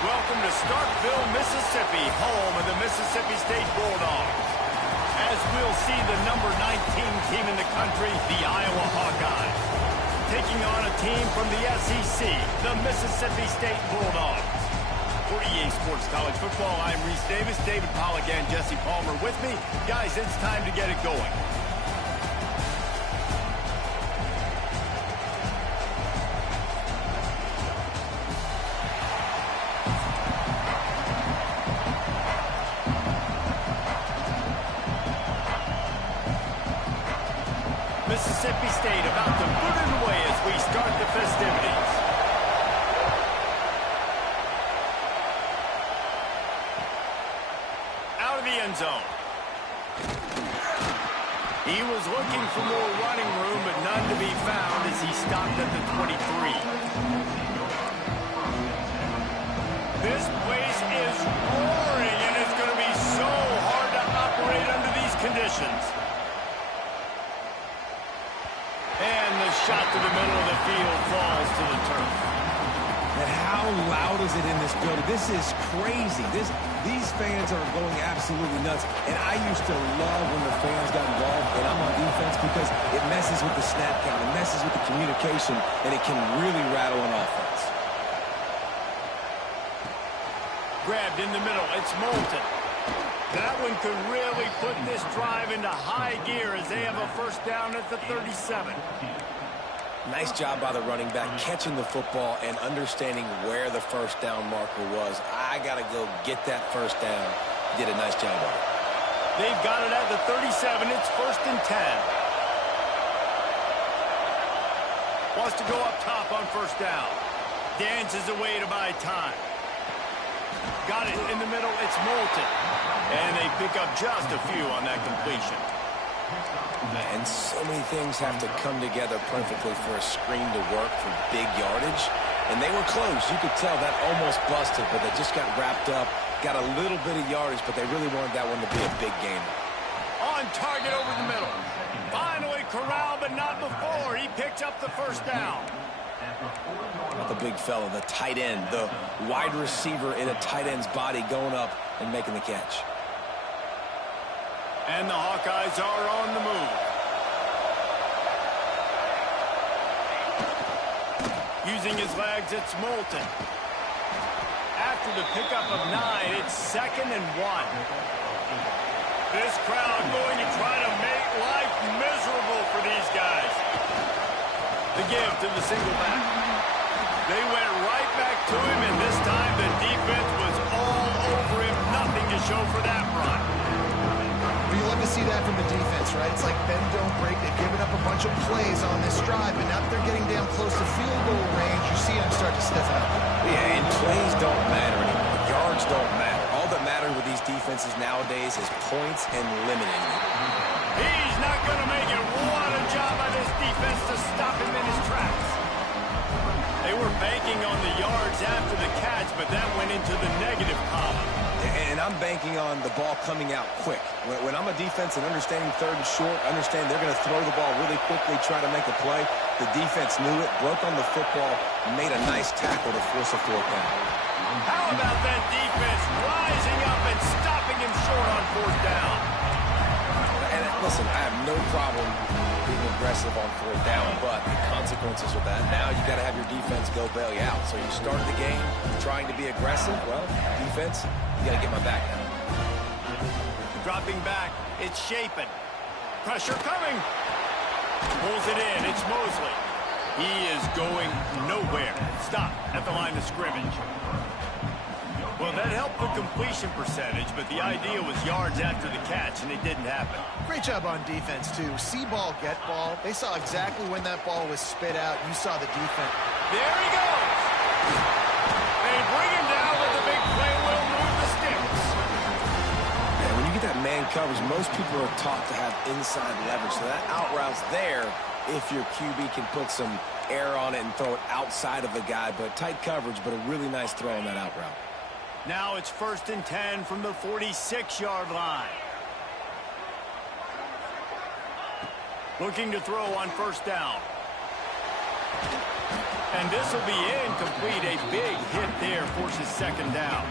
Welcome to Starkville, Mississippi, home of the Mississippi State Bulldogs. As we'll see the number 19 team in the country, the Iowa Hawkeyes, taking on a team from the SEC, the Mississippi State Bulldogs. For EA Sports College Football, I'm Reese Davis, David Pollack, and Jesse Palmer with me. Guys, it's time to get it going. Mississippi State about to put it away as we start the festivities. Out of the end zone. He was looking for more running room, but none to be found as he stopped at the 23. This place is roaring, and it's going to be so hard to operate under these conditions. And the shot to the middle of the field falls to the turf. And how loud is it in this building? This is crazy. These fans are going absolutely nuts. And I used to love when the fans got involved and I'm on defense because it messes with the snap count, it messes with the communication, and it can really rattle an offense. Grabbed in the middle. It's Moulton. That one could really put this drive into high gear as they have a first down at the 37. Nice job by the running back, catching the football and understanding where the first down marker was. I got to go get that first down. Did a nice job on it. They've got it at the 37. It's 1st and 10. Wants to go up top on first down. Dances away to buy time. Got it in the middle. It's Moulton. And they pick up just a few on that completion. And so many things have to come together perfectly for a screen to work for big yardage. And they were close. You could tell that almost busted, but they just got wrapped up, got a little bit of yardage, but they really wanted that one to be a big game. On target over the middle. Finally corralled, but not before. He picked up the first down. The big fella, the tight end, the wide receiver in a tight end's body going up and making the catch. And the Hawkeyes are on the move. Using his legs, it's Moulton. After the pickup of 9, it's 2nd and 1. This crowd going to try to make life miserable for these guys. The give to the single back. They went right back to him, and this time the defense was all over him. Nothing to show for that run. You love to see that from the defense, right? It's like bend, don't break. They've given up a bunch of plays on this drive, but now that they're getting damn close to field goal range, you see them start to stiffen up. Yeah, and plays don't matter anymore. Yards don't matter. All that matters with these defenses nowadays is points and limiting them. He's not going to make it. What a job by this defense to stop him in his tracks. They were banking on the yards after the catch, but that went into the negative column. And I'm banking on the ball coming out quick. When I'm a defense and understanding third and short, understand they're going to throw the ball really quickly, try to make a play. The defense knew it, broke on the football, made a nice tackle to force a fourth down. How about that defense rising up and stopping him short on fourth down? And listen, I have no problem being aggressive on fourth down, but the consequences of that, now you got to have your defense go bail you out. So you start the game trying to be aggressive. Well, defense, you got to get my back now. Dropping back, it's Shapen. Pressure coming. Pulls it in, it's Mosley. He is going nowhere. Stop at the line of scrimmage. Well, that helped the completion percentage, but the idea was yards after the catch, and it didn't happen. Great job on defense, too. See ball, get ball. They saw exactly when that ball was spit out. You saw the defense. There he goes. They bring him down with the big play. Will move the sticks. And when you get that man coverage, most people are taught to have inside leverage. So that out route's there if your QB can put some air on it and throw it outside of the guy. But tight coverage, but a really nice throw on that out route. Now it's 1st and 10 from the 46-yard line. Looking to throw on first down. And this will be incomplete. A big hit there forces second down.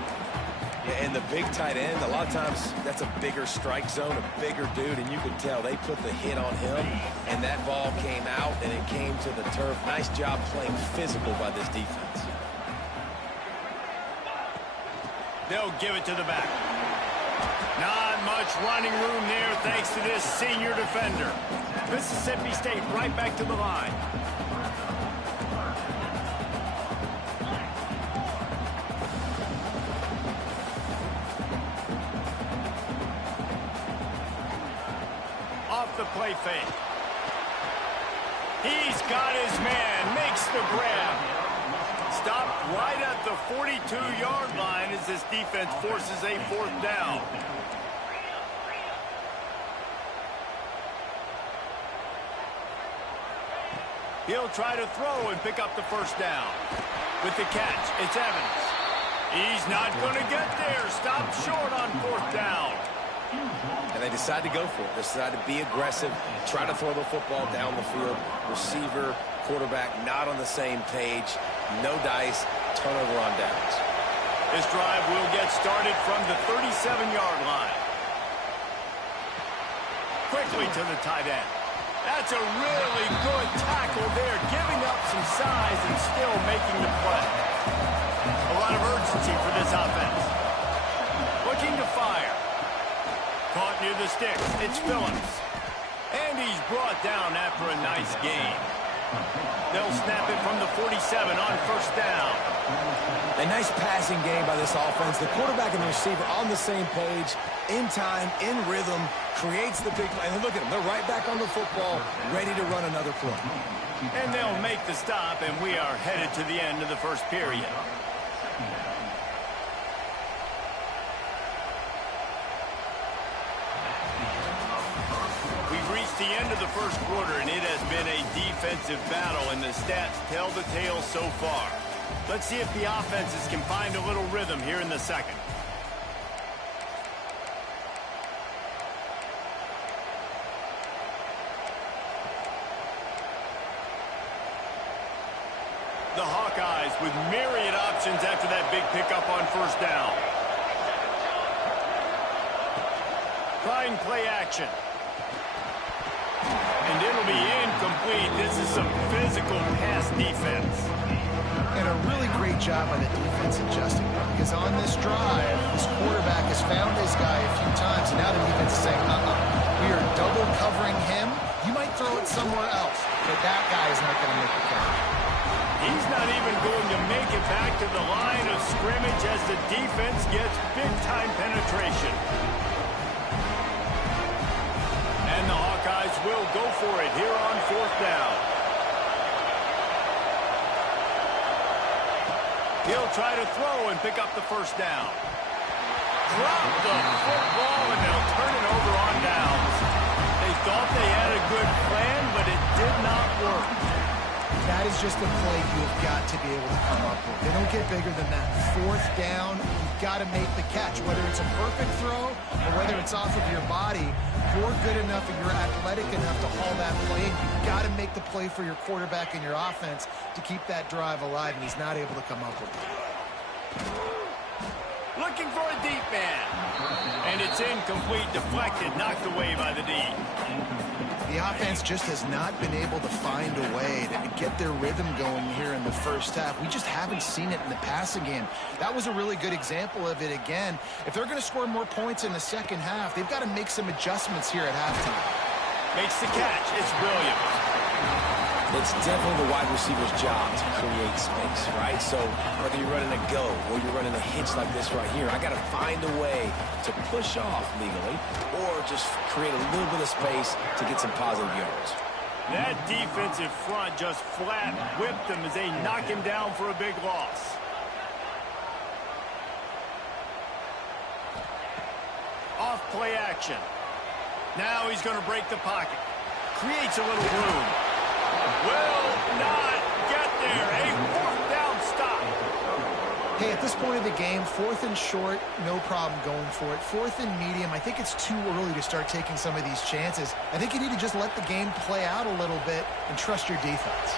Yeah, and the big tight end, a lot of times that's a bigger strike zone, a bigger dude, and you can tell they put the hit on him, and that ball came out, and it came to the turf. Nice job playing physical by this defense. They'll give it to the back. Not much running room there thanks to this senior defender. Mississippi State right back to the line. Off the play fake. He's got his man, makes the grab. Stopped right at the 42-yard line as this defense forces a fourth down. He'll try to throw and pick up the first down. With the catch, it's Evans. He's not going to get there. Stopped short on fourth down. And they decide to go for it. They decide to be aggressive, try to throw the football down the field. Receiver, quarterback, not on the same page. No dice, turnover on downs. This drive will get started from the 37-yard line. Quickly to the tight end. That's a really good tackle there, giving up some size and still making the play. A lot of urgency for this offense. Looking to fire. Caught near the sticks. It's Phillips. And he's brought down after a nice gain. They'll snap it from the 47 on first down. A nice passing game by this offense. The quarterback and the receiver on the same page, in time, in rhythm, creates the big play. And look at them. They're right back on the football, ready to run another play. And they'll make the stop, and we are headed to the end of the first period. We've reached the end of the first quarter, and it has been a defensive battle, and the stats tell the tale so far. Let's see if the offenses can find a little rhythm here in the second. The Hawkeyes with myriad options after that big pickup on first down. Trying play action. And it'll be incomplete. This is some physical pass defense. And a really great job by the defense adjusting, because on this drive, this quarterback has found his guy a few times, and now the defense is saying, we are double covering him. You might throw it somewhere else, but that guy is not going to make the catch. He's not even going to make it back to the line of scrimmage as the defense gets big-time penetration. And the Hawkeyes for it here on 4th down. He'll try to throw and pick up the 1st down. Drop the football, and they'll turn it over on downs. They thought they had a good plan, but it did not work. That is just a play you've got to be able to come up with. They don't get bigger than that. 4th down, you've got to make the catch. Whether it's a perfect throw or whether it's off of your body, you're good enough and you're athletic enough to haul that play in. You've got to make the play for your quarterback and your offense to keep that drive alive, and he's not able to come up with it. Looking for a deep man. And it's incomplete, deflected, knocked away by the D. The offense just has not been able to find a way to get their rhythm going here in the first half. We just haven't seen it in the passing game. That was a really good example of it again. If they're going to score more points in the second half, they've got to make some adjustments here at halftime. Makes the catch. It's Williams. It's definitely the wide receiver's job to create space, right? So whether you're running a go or you're running a hitch like this right here, I got to find a way to push off legally or just create a little bit of space to get some positive yards. That defensive front just flat whipped him as they knock him down for a big loss. Off play action. Now he's going to break the pocket. Creates a little room. Will not get there. A 4th down stop. Hey, at this point of the game, 4th and short, no problem going for it. 4th and medium, I think it's too early to start taking some of these chances. I think you need to just let the game play out a little bit and trust your defense.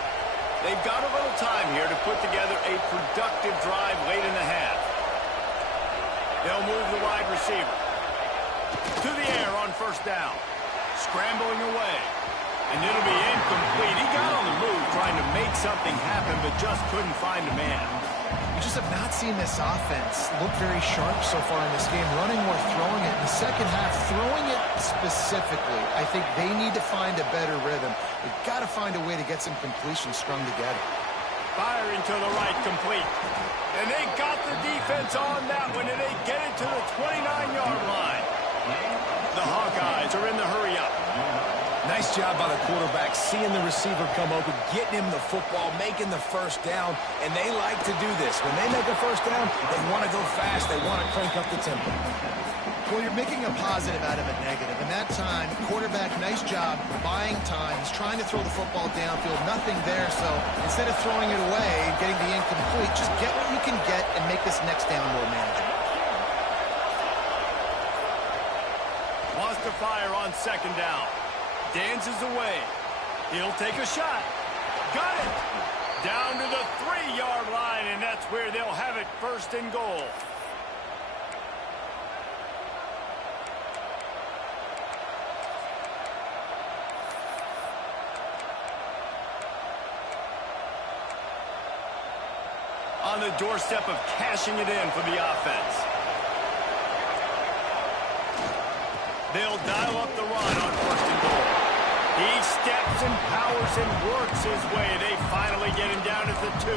They've got a little time here to put together a productive drive late in the half. They'll move the wide receiver to the air on 1st down. Scrambling away. And it'll be incomplete. He got on the move trying to make something happen, but just couldn't find a man. We just have not seen this offense look very sharp so far in this game, running or throwing it. In the second half, throwing it specifically, I think they need to find a better rhythm. They've got to find a way to get some completions strung together. Firing to the right, complete. And they got the defense on that one, and they get it to the 29-yard line. The Hawkeyes are in the hurry-up. Nice job by the quarterback, seeing the receiver come open, getting him the football, making the 1st down, and they like to do this. When they make a 1st down, they want to go fast. They want to crank up the tempo. Well, you're making a positive out of a negative, and that time, quarterback, nice job, buying time. He's trying to throw the football downfield, nothing there, so instead of throwing it away and getting the incomplete, just get what you can get and make this next down more manageable. Wants to fire on 2nd down. Dances away. He'll take a shot. Got it. Down to the 3-yard line, and that's where they'll have it 1st and goal. On the doorstep of cashing it in for the offense. They'll dial up the run on 1st and goal. He steps and powers and works his way. They finally get him down at the 2.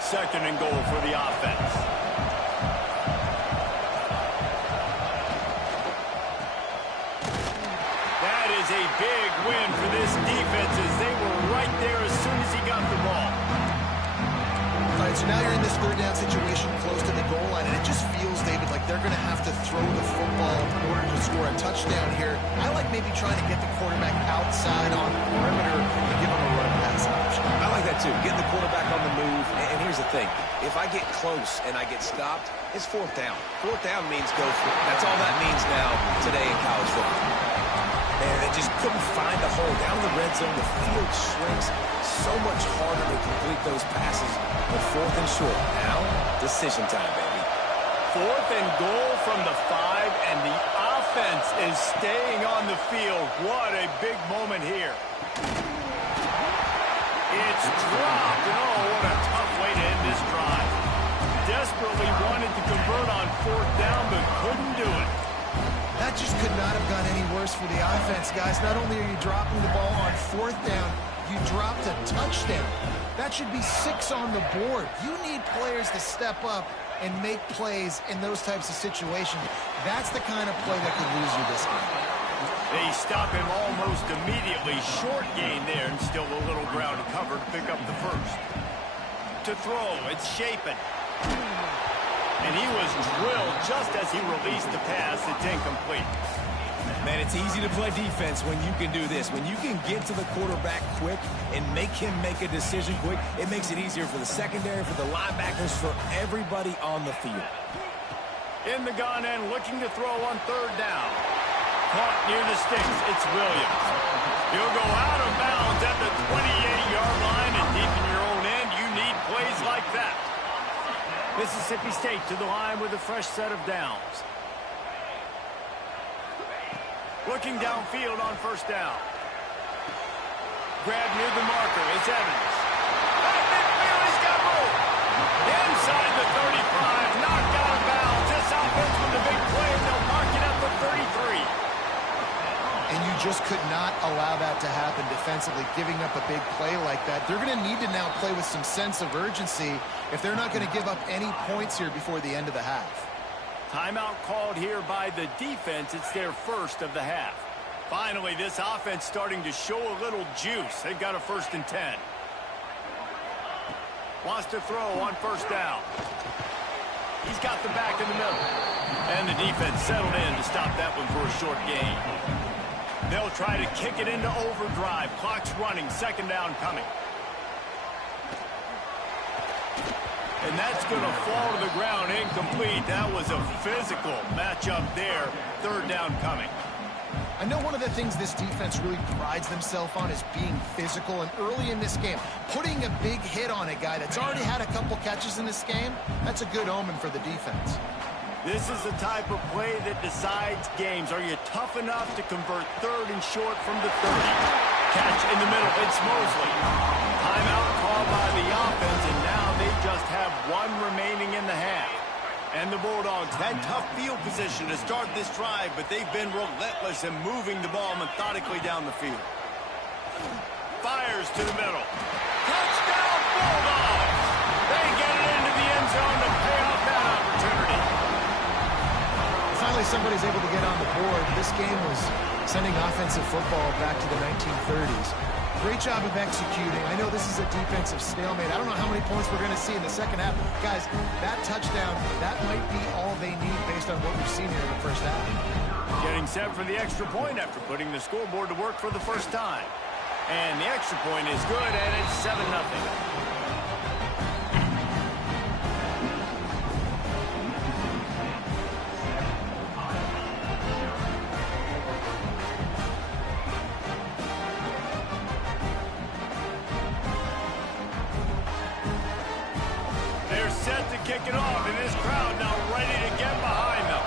Second and goal for the offense. That is a big win for this defense as they were right there as soon as he got the ball. All right, so now you're in this 3rd down situation close to the goal line, and it just feels, David, like they're going to have to throw the football in order to score a touchdown here. I like maybe trying to get the quarterback outside on the perimeter and give him a run-pass option. I like that, too. Getting the quarterback on the move. And here's the thing. If I get close and I get stopped, it's 4th down. 4th down means go for it. That's all that means now today in college football. Man, they just couldn't find a hole. Down in the red zone, the field shrinks. So much harder to complete those passes. But 4th and short. Now, decision time, baby. 4th and goal from the 5, and the offense is staying on the field. What a big moment here. It's dropped. Oh, what a tough way to end this drive. Desperately wanted to convert on 4th down, but couldn't do it. That just could not have gone any worse for the offense, guys. Not only are you dropping the ball on 4th down, you dropped a touchdown. That should be 6 on the board. You need players to step up and make plays in those types of situations. That's the kind of play that could lose you this game. They stop him almost immediately. Short gain there, and still a little ground to cover to pick up the first. To throw, it's Shapen. And he was drilled just as he released the pass. It's incomplete. Man, it's easy to play defense when you can do this. When you can get to the quarterback quick and make him make a decision quick, it makes it easier for the secondary, for the linebackers, for everybody on the field. In the gun and looking to throw on third down. Caught near the sticks. It's Williams. He'll go out of bounds at the 28-yard line, and deep in your own end, you need plays like that. Mississippi State to the line with a fresh set of downs. Looking downfield on first down. Grab near the marker. It's Evans. He's got room. Inside the 35. Knocked out of bounds. This offense with the big play. They'll mark it at the 33. And you just could not allow that to happen defensively, giving up a big play like that. They're going to need to now play with some sense of urgency if they're not going to give up any points here before the end of the half. Timeout called here by the defense. It's their first of the half. Finally, this offense starting to show a little juice. They've got a 1st and 10. Wants to throw on first down. He's got the back in the middle. And the defense settled in to stop that one for a short gain. They'll try to kick it into overdrive. Clock's running. 2nd down coming. And that's going to fall to the ground incomplete. That was a physical matchup there. 3rd down coming. I know one of the things this defense really prides themselves on is being physical. And early in this game, putting a big hit on a guy that's already had a couple catches in this game, that's a good omen for the defense. This is the type of play that decides games. Are you tough enough to convert 3rd and short from the 30? Catch in the middle. It's Mosley. Timeout called by the offense, and now they just have 1 remaining in the half. And the Bulldogs had tough field position to start this drive, but they've been relentless in moving the ball methodically down the field. Fires to the middle. Touchdown, Bulldogs! They get it into the end zone to pay off that opportunity. Finally, somebody's able to get on the board. This game was sending offensive football back to the 1930s. Great job of executing. I know this is a defensive stalemate. I don't know how many points we're going to see in the second half. Guys, that touchdown, that might be all they need based on what we've seen here in the first half. Getting set for the extra point after putting the scoreboard to work for the first time. And the extra point is good, and it's 7-0. Kick it off, and this crowd now ready to get behind them.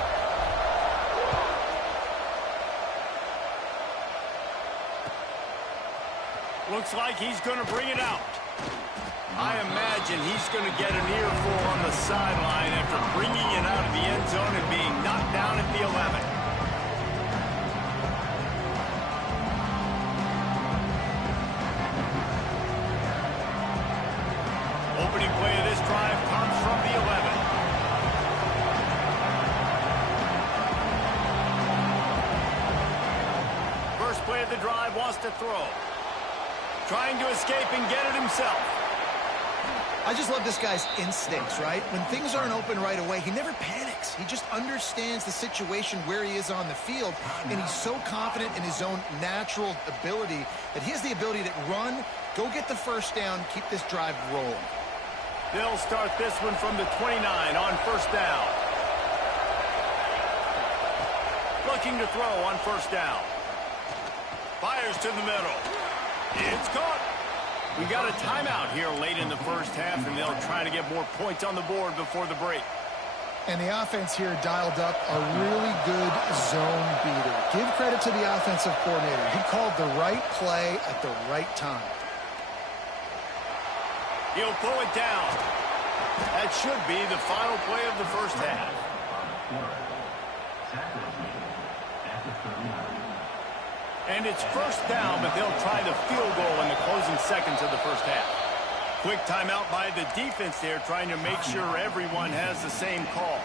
Looks like he's going to bring it out. I imagine he's going to get an earful on the sideline after bringing it out of the end zone and being knocked down at the 11. Opening play of this drive comes from the 11. First play of the drive, wants to throw. Trying to escape and get it himself. I just love this guy's instincts, right? When things aren't open right away, he never panics. He just understands the situation where he is on the field, and he's so confident in his own natural ability that he has the ability to run, go get the first down, keep this drive rolling. They'll start this one from the 29 on first down. Looking to throw on first down. Fires to the middle. It's caught. We got a timeout here late in the first half, and they'll try to get more points on the board before the break. And the offense here dialed up a really good zone beater. Give credit to the offensive coordinator. He called the right play at the right time. He'll pull it down. That should be the final play of the first half. And it's first down, but they'll try the field goal in the closing seconds of the first half. Quick timeout by the defense there, trying to make sure everyone has the same call.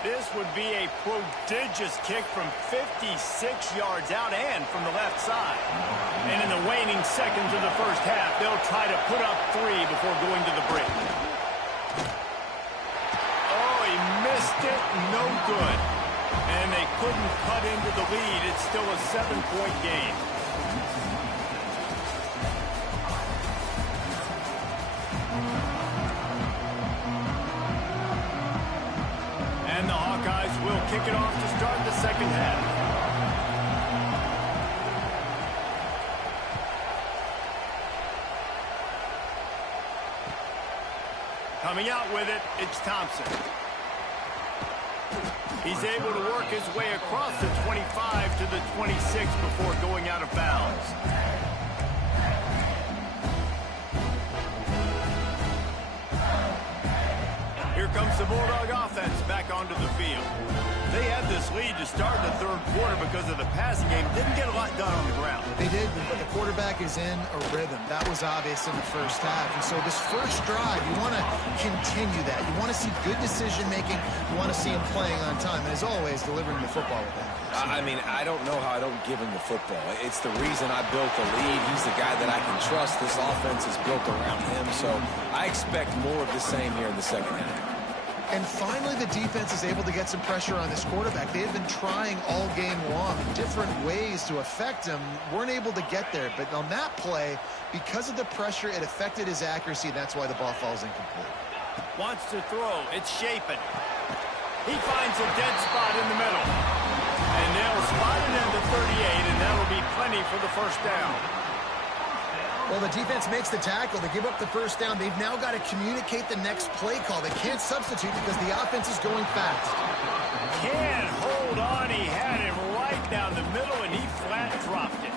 This would be a prodigious kick from 56 yards out and from the left side. And in the waning seconds of the first half, they'll try to put up 3 before going to the break. Oh, he missed it. No good. And they couldn't cut into the lead. It's still a 7-point game. And the Hawkeyes will kick it off to start the second half. Coming out with it, it's Thompson. He's able to work his way across the 25 to the 26 before going out of bounds. Here comes the Bulldog offense back onto the field. They had this lead to start the third quarter because of the passing game. Didn't get a lot done on the ground. They did, but the quarterback is in a rhythm. That was obvious in the first half. And so this first drive, you want to continue that. You want to see good decision-making. You want to see him playing on time. And as always, delivering the football with that. I mean, I don't know how I don't give him the football. It's the reason I built the lead. He's the guy that I can trust. This offense is built around him. So I expect more of the same here in the second half. And finally, the defense is able to get some pressure on this quarterback. They had been trying all game long, different ways to affect him, weren't able to get there. But on that play, because of the pressure, it affected his accuracy, and that's why the ball falls incomplete. Wants to throw. It's Shapin. He finds a dead spot in the middle. And they'll spot it in the 38, and that'll be plenty for the first down. Well, the defense makes the tackle. They give up the first down. They've now got to communicate the next play call. They can't substitute because the offense is going fast. Can't hold on. He had him right down the middle, and he flat dropped it.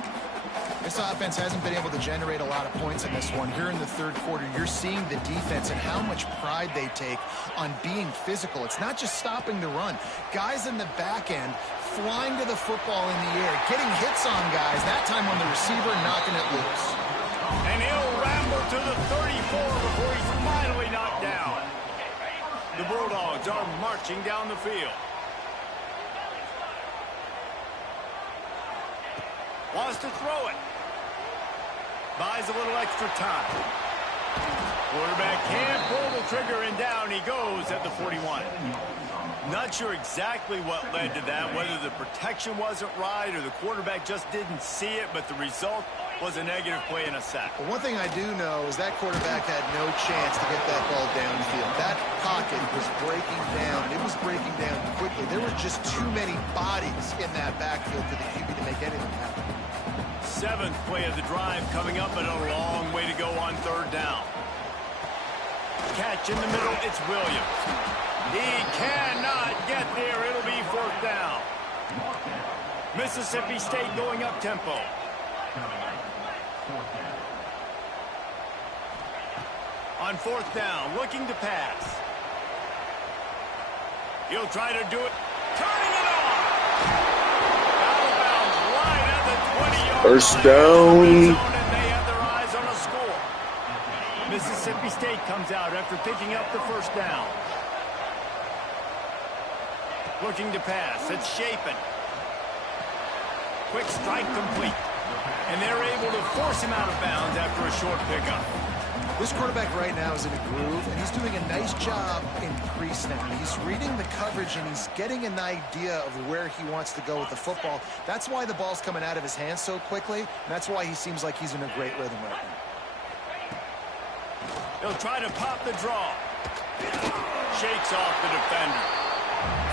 This offense hasn't been able to generate a lot of points in this one. Here in the third quarter, you're seeing the defense and how much pride they take on being physical. It's not just stopping the run. Guys in the back end flying to the football in the air, getting hits on guys, that time on the receiver, knocking it loose. And he'll ramble to the 34 before he's finally knocked down. The Bulldogs are marching down the field. Wants to throw it. Buys a little extra time. Quarterback can't pull the trigger, and down he goes at the 41. Not sure exactly what led to that, whether the protection wasn't right or the quarterback just didn't see it, but the result was a negative play and a sack. Well, one thing I do know is that quarterback had no chance to get that ball downfield. That pocket was breaking down. It was breaking down quickly. There were just too many bodies in that backfield for the QB to make anything happen. 7th play of the drive coming up, but a long way to go on third down. Catch in the middle, it's Williams. He cannot get there. It'll be 4th down. Mississippi State going up tempo. On 4th down, looking to pass. He'll try to do it. Turning it on. Out of bounds, right at the 20-yard line. First down. And they have their eyes on a score. Mississippi State comes out after picking up the first down. Looking to pass. It's Shapin. Quick strike complete. And they're able to force him out of bounds after a short pickup. This quarterback right now is in a groove, and he's doing a nice job in pre-snap. He's reading the coverage, and he's getting an idea of where he wants to go with the football. That's why the ball's coming out of his hands so quickly, and that's why he seems like he's in a great rhythm right now. He'll try to pop the draw. Shakes off the defender.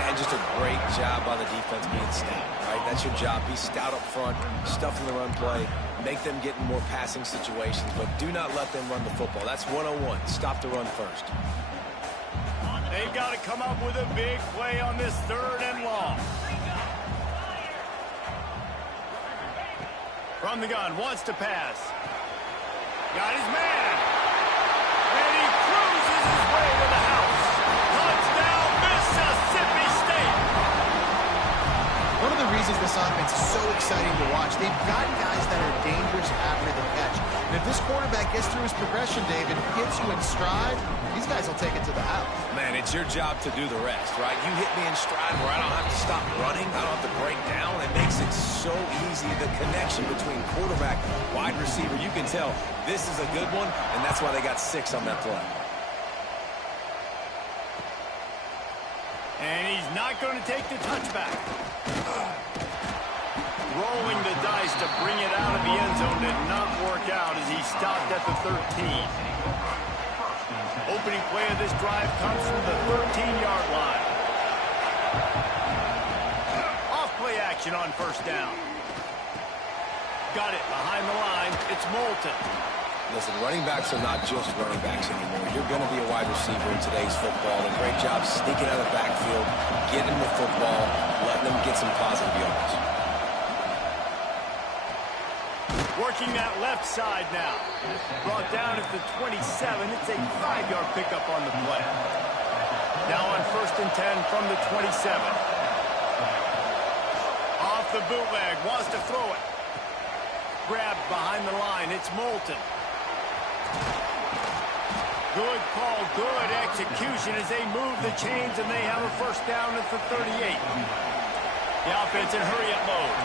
And just a great job by the defense being stout, right? That's your job. Be stout up front, stuff in the run play, make them get in more passing situations, but do not let them run the football. That's 101. Stop the run first. They've got to come up with a big play on this 3rd and long. From the gun, wants to pass. Got his man. And he cruises his way to the house. Touchdown, Mississippi State. One of the reasons this offense defense is so exciting to watch. They've got guys that are dangerous after the catch. And if this quarterback gets through his progression, David, hits you in stride, these guys will take it to the house. Man, it's your job to do the rest, right? You hit me in stride where I don't have to stop running. I don't have to break down. It makes it so easy. The connection between quarterback, wide receiver, you can tell this is a good one, and that's why they got 6 on that play. And he's not going to take the touchback. Rolling the dice to bring it out of the end zone did not work out as he stopped at the 13. Opening play of this drive comes from the 13-yard line. Off play action on first down. Got it behind the line. It's Moulton. Listen, running backs are not just running backs anymore. You're going to be a wide receiver in today's football. And great job sneaking out of the backfield, getting the football, letting them get some positive yards. Working that left side now. Brought down at the 27. It's a 5-yard pickup on the play. Now on 1st and 10 from the 27. Off the bootleg. Wants to throw it. Grabbed behind the line. It's Moulton. Good call, good execution as they move the chains and they have a first down at the 38. The offense in hurry-up mode.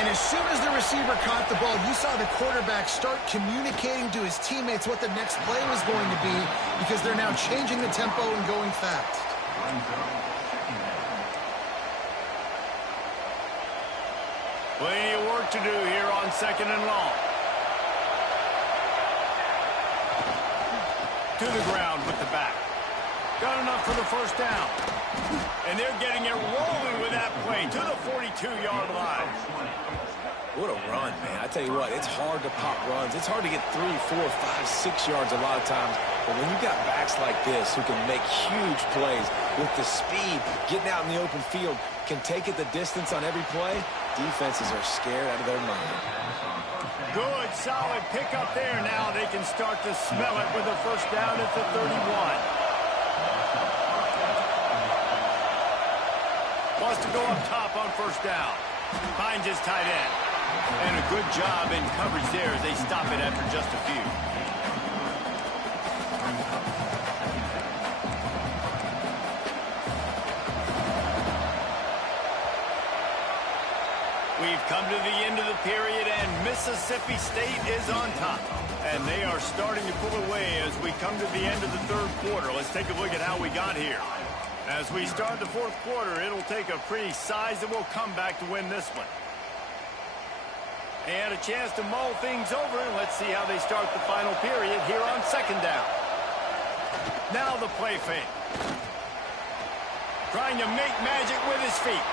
And as soon as the receiver caught the ball, you saw the quarterback start communicating to his teammates what the next play was going to be because they're now changing the tempo and going fast. Plenty of work to do here on 2nd and long. To the ground with the back. Got enough for the first down. And they're getting it rolling with that play to the 42-yard line. What a run, man. I tell you what, it's hard to pop runs. It's hard to get 3, 4, 5, 6 yards a lot of times. But when you got backs like this who can make huge plays with the speed, getting out in the open field, can take it the distance on every play, defenses are scared out of their mind. Good, solid pickup there. Now they can start to smell it with a first down at the 31. Wants to go up top on first down. Finds his tight end. And a good job in coverage there as they stop it after just a few. We've come to the end of the period, and Mississippi State is on top. And they are starting to pull away as we come to the end of the 3rd quarter. Let's take a look at how we got here. As we start the 4th quarter, it'll take a pretty sizable comeback to win this one. And a chance to mull things over. Let's see how they start the final period here on 2nd down. Now the play fake. Trying to make magic with his feet.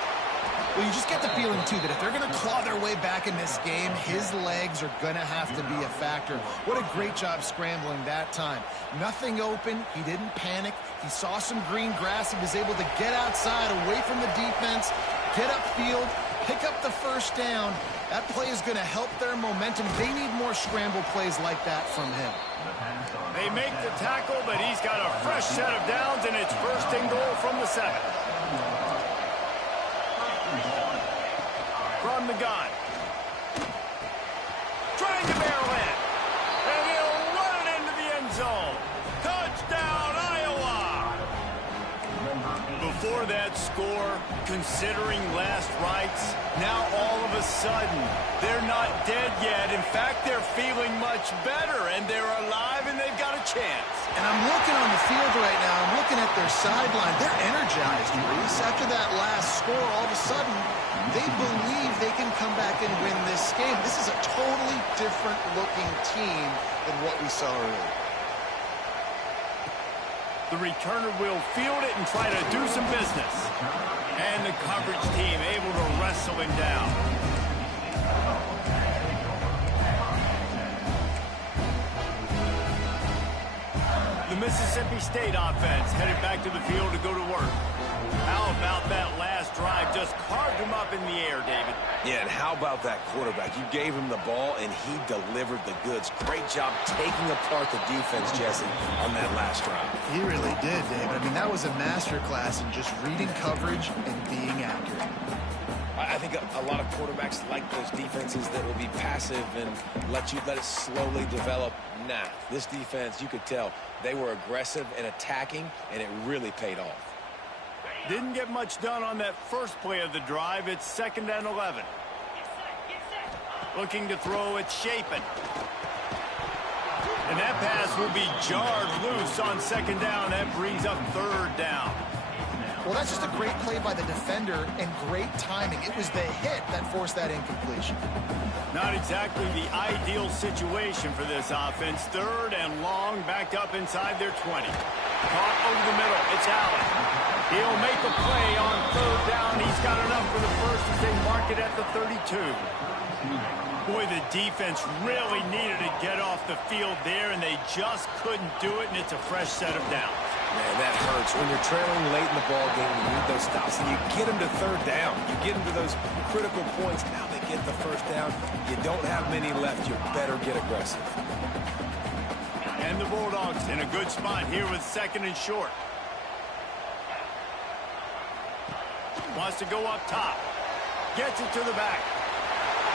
Well, you just get the feeling, too, that if they're going to claw their way back in this game, his legs are going to have to be a factor. What a great job scrambling that time. Nothing open. He didn't panic. He saw some green grass. He was able to get outside, away from the defense, get upfield, pick up the first down. That play is going to help their momentum. They need more scramble plays like that from him. They make the tackle, but he's got a fresh set of downs, and it's 1st and goal from the 7. From the gun. Trying to barrel in. And he'll run it into the end zone. Touchdown, Iowa! Before that score, considering last rites, now all of a sudden, they're not dead yet. In fact, they're feeling much better, and they're alive, and they've got a chance. And I'm looking on the field right now. I'm looking at their sideline. They're energized, Reese. After that last score, all of a sudden, they believe they can come back and win this game. This is a totally different-looking team than what we saw earlier. The returner will field it and try to do some business. And the coverage team able to wrestle him down. The Mississippi State offense headed back to the field to go to work. How about that last drive? Just carved him up in the air, David. Yeah, and how about that quarterback? You gave him the ball, and he delivered the goods. Great job taking apart the defense, Jesse, on that last drive. He really did, David. I mean, that was a masterclass in just reading coverage and being accurate. I think a lot of quarterbacks like those defenses that will be passive and let it slowly develop. Nah, this defense, you could tell, they were aggressive and attacking, and it really paid off. Didn't get much done on that first play of the drive. It's 2nd and 11. Looking to throw, it's Shapen. And that pass will be jarred loose on 2nd down. That brings up 3rd down. Well, that's just a great play by the defender and great timing. It was the hit that forced that incompletion. Not exactly the ideal situation for this offense. 3rd and long, backed up inside their 20. Caught over the middle. It's Allen. He'll make a play on 3rd down. He's got enough for the first as they mark it at the 32. Boy, the defense really needed to get off the field there, and they just couldn't do it, and it's a fresh set of downs. Man, that hurts. When you're trailing late in the ball game, you need those stops, and you get them to 3rd down. You get them to those critical points. Now they get the 1st down. You don't have many left. You better get aggressive. And the Bulldogs in a good spot here with 2nd and short. Wants to go up top. Gets it to the back.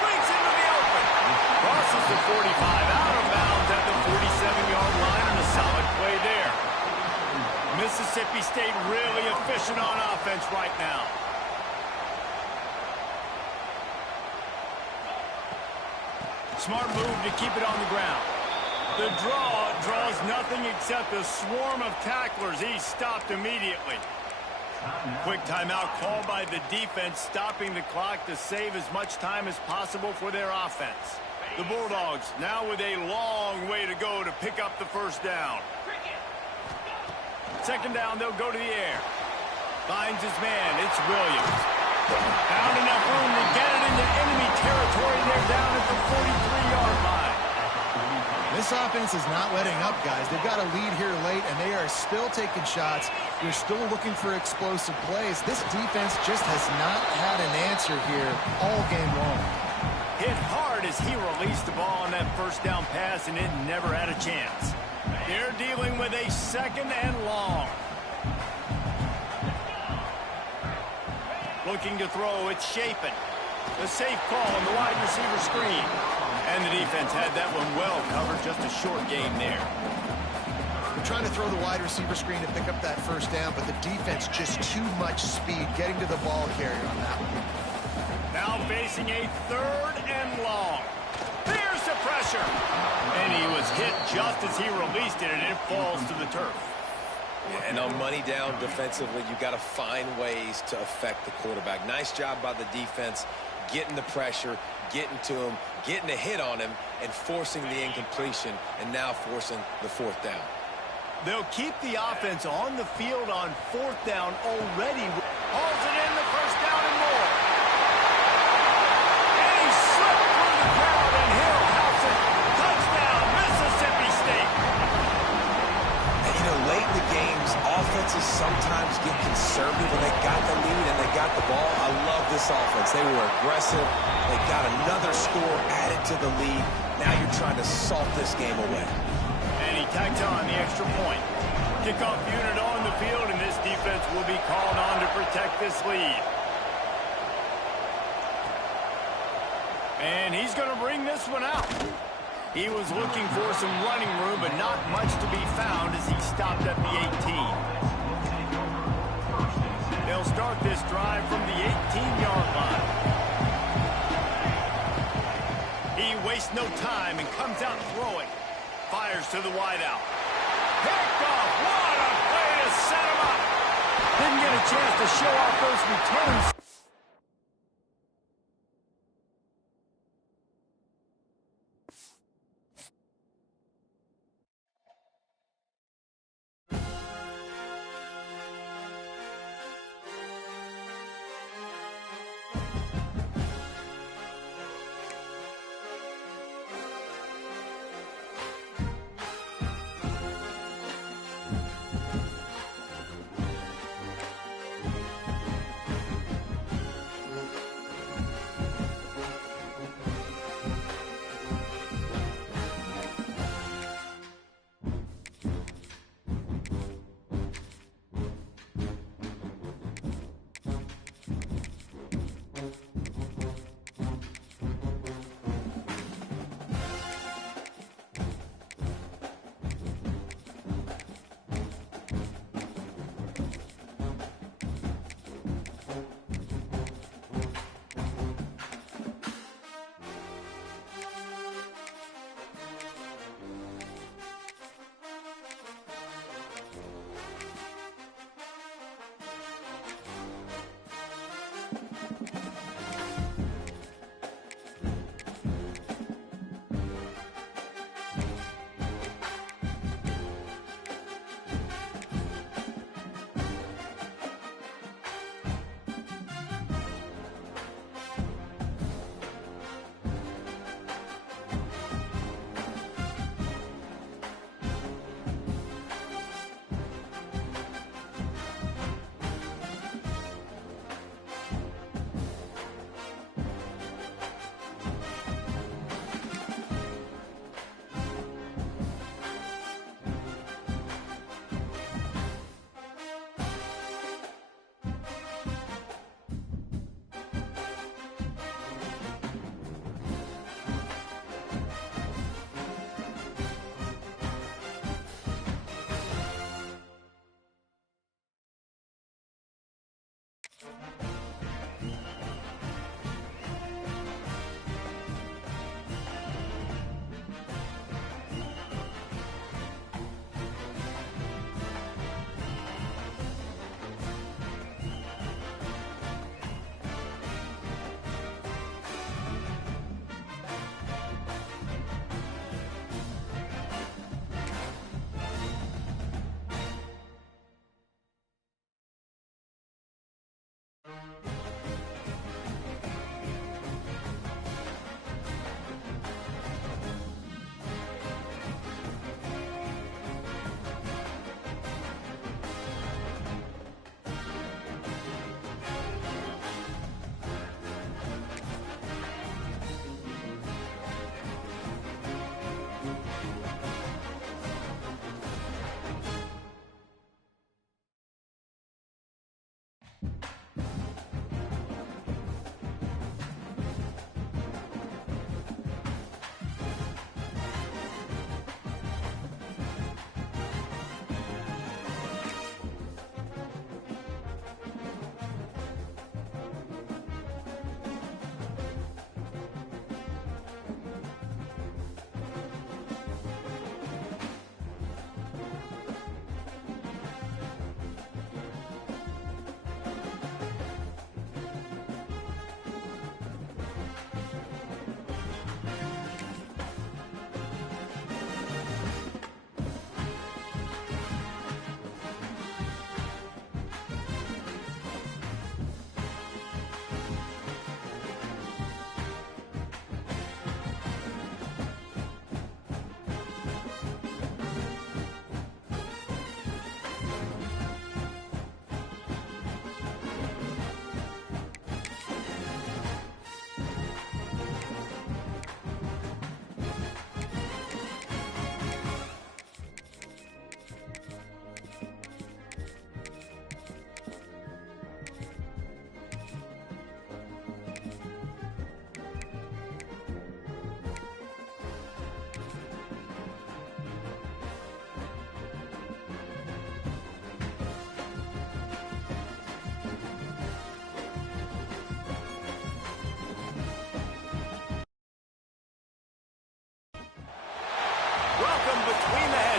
Breaks into the open. Crosses the 45 out of bounds at the 47-yard line, and a solid play there. Mississippi State really efficient on offense right now. Smart move to keep it on the ground. The draw draws nothing except a swarm of tacklers. He's stopped immediately. Quick timeout called by the defense, stopping the clock to save as much time as possible for their offense. The Bulldogs now with a long way to go to pick up the 1st down. 2nd down, they'll go to the air. Finds his man. It's Williams. Found enough room to get it into enemy territory. They're down at the 43-yard line. This offense is not letting up, guys. They've got a lead here late, and they are still taking shots. They're still looking for explosive plays. This defense just has not had an answer here all game long. Hit hard as he released the ball on that 1st down pass, and it never had a chance. They're dealing with a 2nd and long. Looking to throw, it's Shapen. The safe call on the wide receiver screen. And the defense had that one well covered, just a short game there. They're trying to throw the wide receiver screen to pick up that 1st down, but the defense just too much speed getting to the ball carrier on that one. Now facing a 3rd and long. There's the pressure. And he was hit just as he released it, and it falls to the turf. Yeah, and on money down defensively, you got to find ways to affect the quarterback. Nice job by the defense, getting the pressure, getting to him, getting a hit on him, and forcing the incompletion, and now forcing the 4th down. They'll keep the offense on the field on 4th down already. Hauls it in, the 1st down and more. And he slipped through the crowd, and he'll house it. Touchdown, Mississippi State. And, you know, late in the games, offenses sometimes get conservative when they got the lead and they got the ball. I love this offense. They were aggressive. They got another score added to the lead. Now you're trying to salt this game away. And he tacked on the extra point. Kickoff unit on the field, and this defense will be called on to protect this lead. And he's going to bring this one out. He was looking for some running room, but not much to be found as he stopped at the 18. They'll start this drive from the 18-yard line. He wastes no time and comes out throwing. Fires to the wideout. Picked off. What a play to set him up. Didn't get a chance to show off those returns.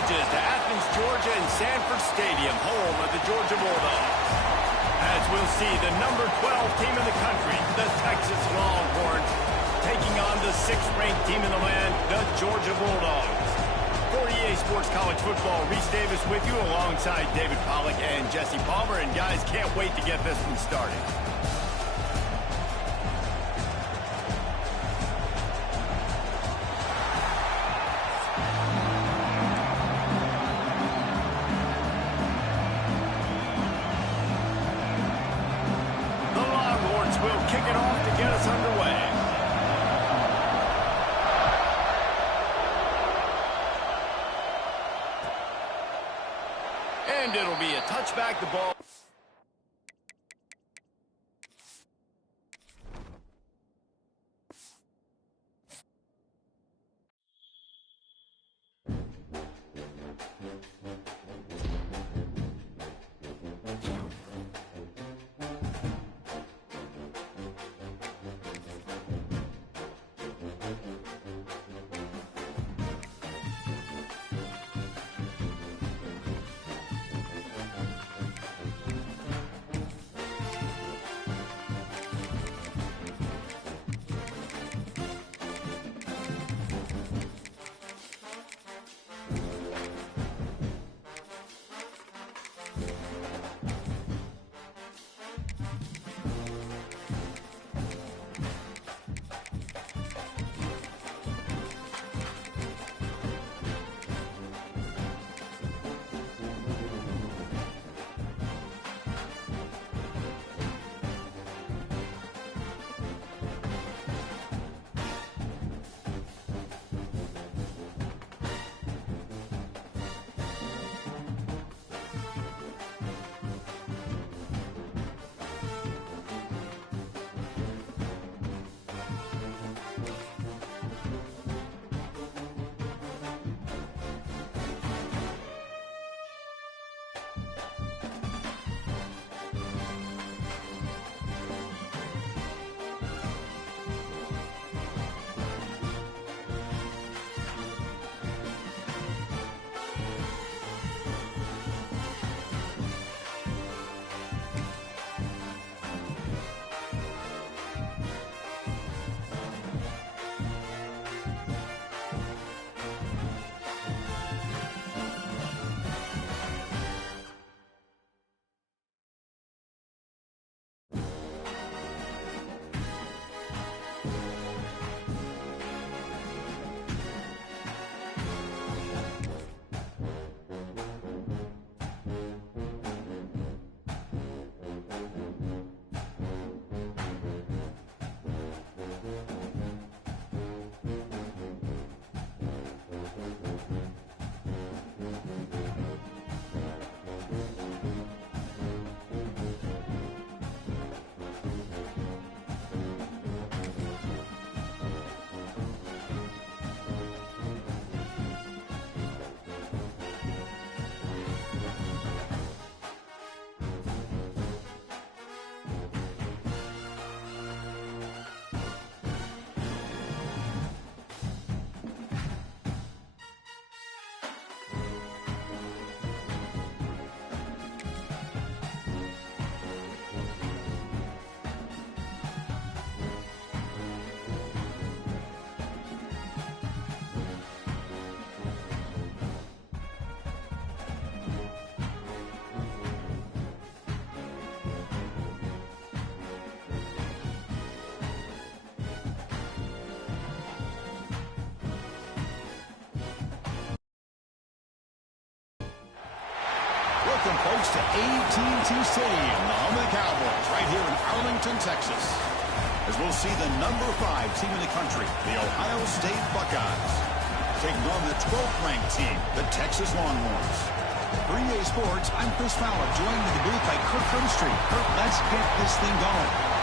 changes to Athens, Georgia and Sanford Stadium, home of the Georgia Bulldogs. As we'll see, the number 12 team in the country, the Texas Longhorns, taking on the 6th-ranked team in the land, the Georgia Bulldogs. For EA Sports College Football, Reese Davis with you alongside David Pollack and Jesse Palmer. And guys, can't wait to get this one started. Will kick it off to get us underway. And it'll be a touchback, the ball. Welcome, folks, to AT&T Stadium, the home of the Cowboys, right here in Arlington, Texas. As we'll see the number 5 team in the country, the Ohio State Buckeyes, taking on the 12th-ranked team, the Texas Longhorns. For EA Sports, I'm Chris Fowler, joined in the booth by Kirk Street. Kirk, let's get this thing going.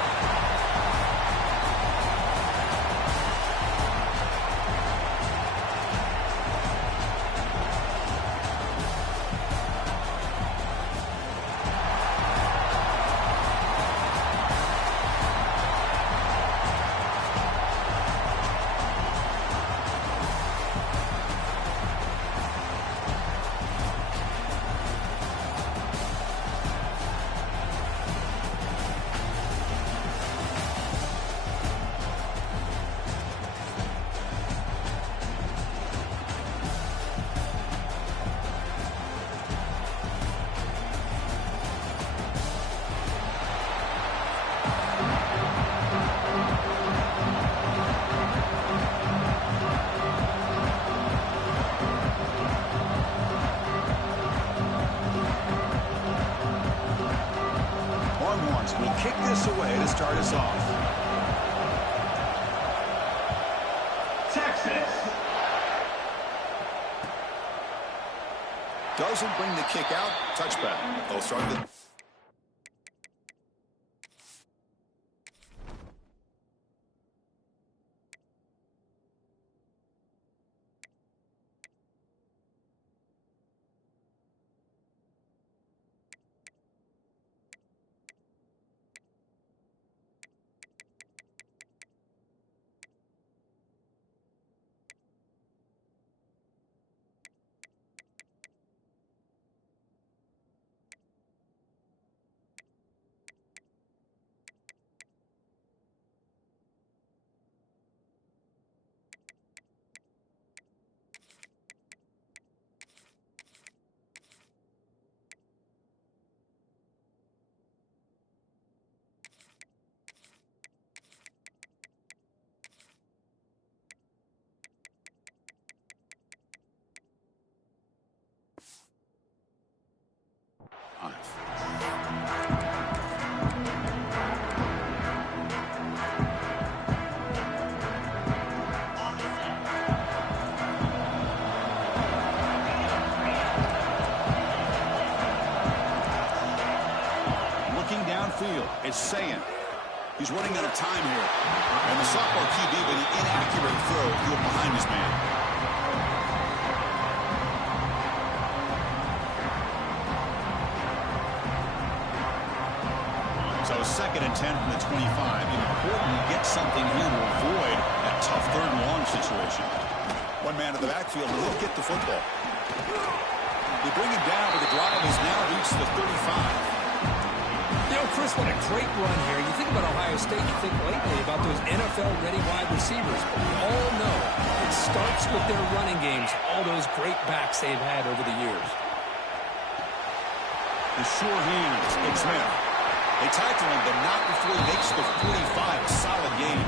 kick this away to start us off. Texas. Doesn't bring the kick out. Touchback. They'll start the... It's saying he's running out of time here. And the sophomore QB with an inaccurate throw threw it behind his man. So 2nd and 10 from the 25. Important to get something here to avoid that tough 3rd and long situation. One man in the backfield will get the football. They bring him down, but the drive has now reached the 35. You know, Chris, what a great run here. You think about Ohio State, you think lately about those NFL-ready wide receivers. But we all know it starts with their running games, all those great backs they've had over the years. The sure hands, it's Smith. They tackle him, but not before he makes the 45. A solid game.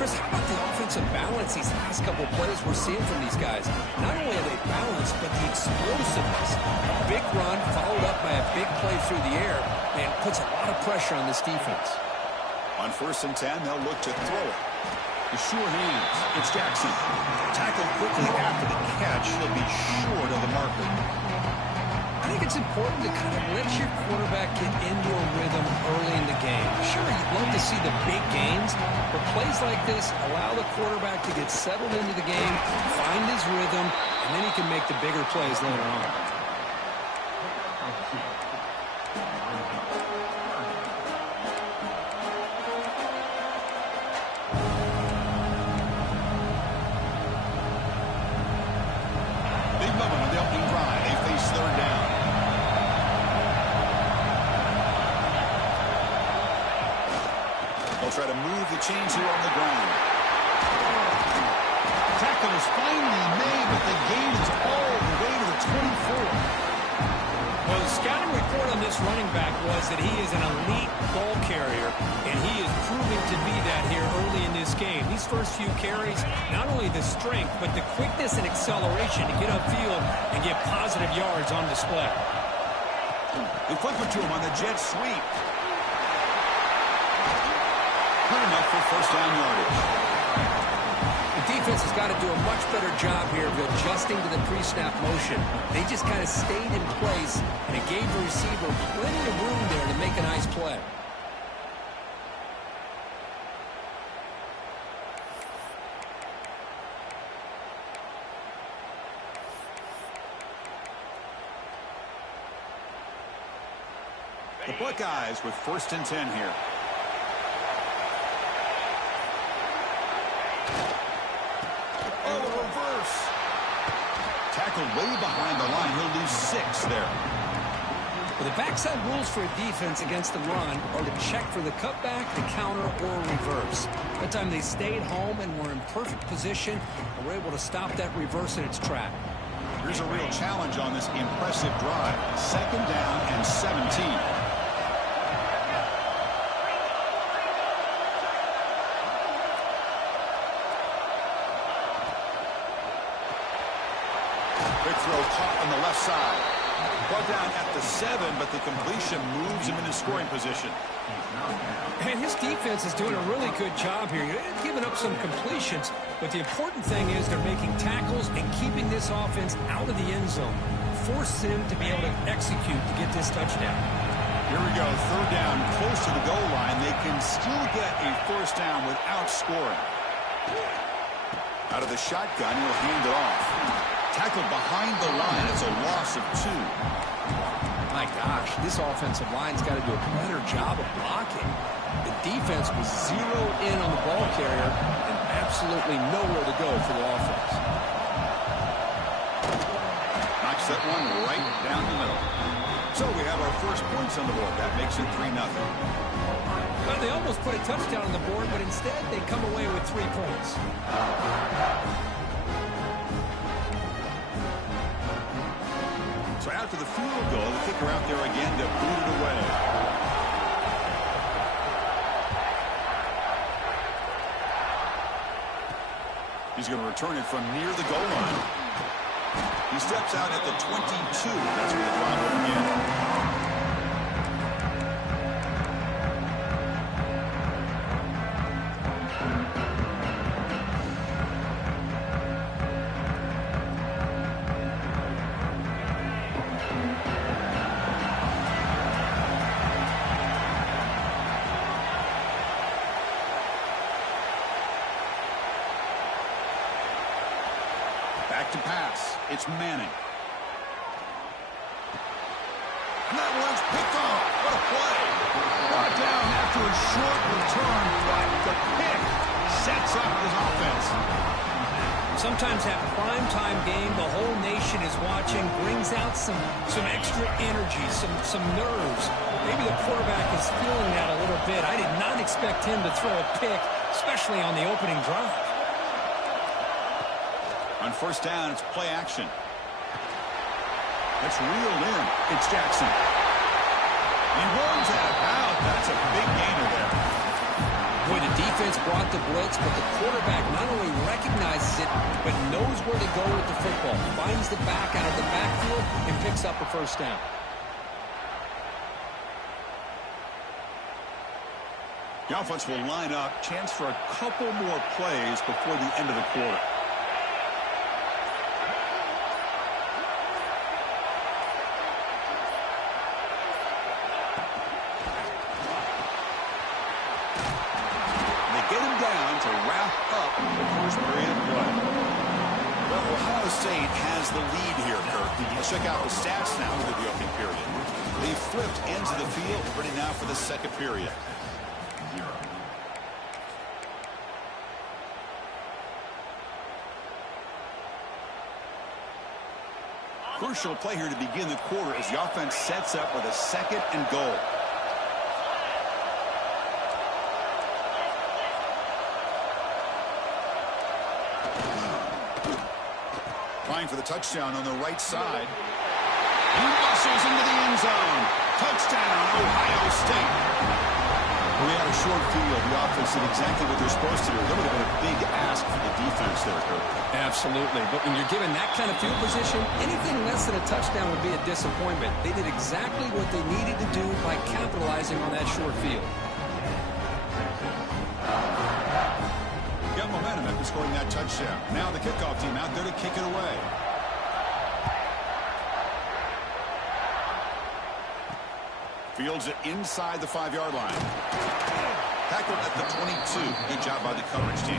Chris, how about the offensive balance these last couple of plays we're seeing from these guys? Not only are they balanced, but the explosiveness. A big run followed up by a big play through the air, and puts a lot of pressure on this defense. On 1st and 10, they'll look to throw it. The sure hands, it's Jackson. Tackled quickly after the catch. He'll be short of the marker. I think it's important to kind of let your quarterback get into a rhythm early in the game. Sure, you'd love to see the big gains, but plays like this allow the quarterback to get settled into the game, find his rhythm, and then he can make the bigger plays later on. Big moment on the opening drive. They face 3rd down. They'll try to move the chains here on the ground. Tackle is finally made, but the gain is all the way to the 24. Well, the scouting report on this running back was that he is an elite ball carrier, and he is proving to be that here early in this game. These first few carries, not only the strength, but the quickness and acceleration to get upfield and get positive yards on display. They flip it to him on the jet sweep. Good enough for 1st down yardage. The defense has got to do a much better job here of adjusting to the pre-snap motion. They just kind of stayed in place, and it gave the receiver plenty of room there to make a nice play. The Buckeyes with 1st and 10 here. Oh, the reverse. Tackled way behind the line. He'll lose 6 there. Well, the backside rules for a defense against the run are to check for the cutback, the counter, or reverse. That time they stayed home and were in perfect position and were able to stop that reverse in its track. Here's a real challenge on this impressive drive. 2nd down and 17. Big throw caught on the left side. Brought down at the 7, but the completion moves him into scoring position. And his defense is doing a really good job here. They're giving up some completions, but the important thing is they're making tackles and keeping this offense out of the end zone. Force him to be able to execute to get this touchdown. Here we go, third down, close to the goal line. They can still get a first down without scoring. Out of the shotgun, he'll hand it off. Tackled behind the line. It's a loss of 2. My gosh, this offensive line's got to do a better job of blocking. The defense was zeroed in on the ball carrier and absolutely nowhere to go for the offense. Knocks that one right down the middle. So we have our first points on the board. That makes it 3-0. Well, they almost put a touchdown on the board, but instead they come away with 3 points. So after the field goal, the kicker out there again to boot it away. He's going to return it from near the goal line. He steps out at the 22. That's where the drive will begin. Back to pass. It's Manning. And that one's picked off. What a play. Brought down after a short return, but the pick sets up his offense. Sometimes that primetime game, the whole nation is watching, brings out some extra energy, some nerves. Maybe the quarterback is feeling that a little bit. I did not expect him to throw a pick, especially on the opening drive. On first down, it's play action. It's reeled in. It's Jackson. He runs out. That's a big gainer there. Boy, the defense brought the blitz, but the quarterback not only recognizes it, but knows where to go with the football. Finds the back out of the backfield and picks up a first down. The offense will line up. Chance for a couple more plays before the end of the quarter. To wrap up the first period of play. Well, Ohio State has the lead here, Kirk. Let's check out the stats now through the opening period. They flipped ends of the field, ready now for the second period. Crucial play here to begin the quarter as the offense sets up with a 2nd and goal. For the touchdown on the right side. He muscles into the end zone. Touchdown, Ohio State. We had a short field. The offense did exactly what they're supposed to do. That would have been a big ask for the defense there, Kirk. Absolutely. But when you're given that kind of field position, anything less than a touchdown would be a disappointment. They did exactly what they needed to do by capitalizing on that short field. Got momentum after scoring that touchdown. Now the kickoff team out there to kick it away. Fields it inside the 5-yard line. Tackled at the 22. Good job by the coverage team.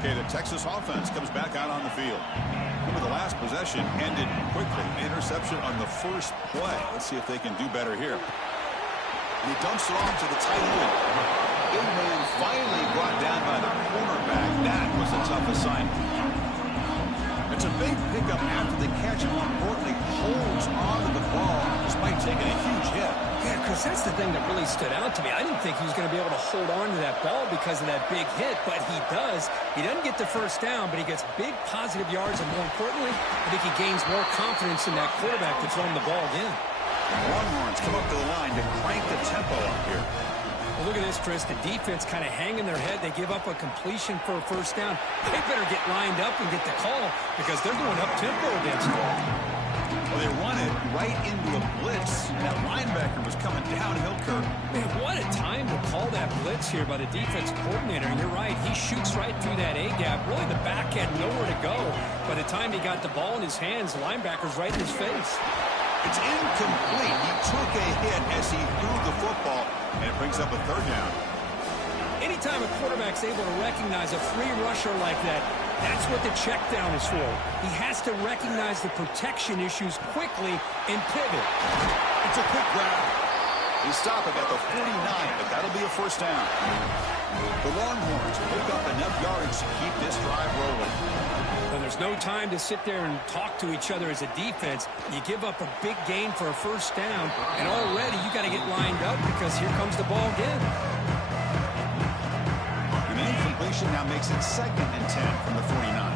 Okay, the Texas offense comes back out on the field. Remember, the last possession ended quickly. Interception on the first play. Let's see if they can do better here. And he dumps it off to the tight end. Big man finally brought down by the cornerback. That was a tough assignment. It's a big pickup after the catch, and more importantly, holds on to the ball despite taking a huge hit. Yeah, because that's the thing that really stood out to me. I didn't think he was going to be able to hold on to that ball because of that big hit, but he does. He doesn't get the first down, but he gets big positive yards, and more importantly, I think he gains more confidence in that quarterback to throw him the ball again. Longhorns come up to the line to crank the tempo up here. Well, look at this, Chris. The defense kind of hanging their head. They give up a completion for a first down. They better get lined up and get the call because they're going up-tempo against them. Well, they run it right into a blitz. That linebacker was coming downhill, Kirk. Man, what a time to call that blitz here by the defense coordinator. And you're right, he shoots right through that A-gap. Really, the back had nowhere to go. By the time he got the ball in his hands, the linebacker's right in his face. It's incomplete. He took a hit as he threw the football, and it brings up a third down. Anytime a quarterback's able to recognize a free rusher like that, that's what the check down is for. He has to recognize the protection issues quickly and pivot. It's a quick grab. They stop it at the 49, but that'll be a first down. The Longhorns pick up enough yardage to keep this drive rolling. Well, there's no time to sit there and talk to each other as a defense. You give up a big gain for a first down, and already you got to get lined up because here comes the ball again. An incompletion now makes it 2nd and 10 from the 49.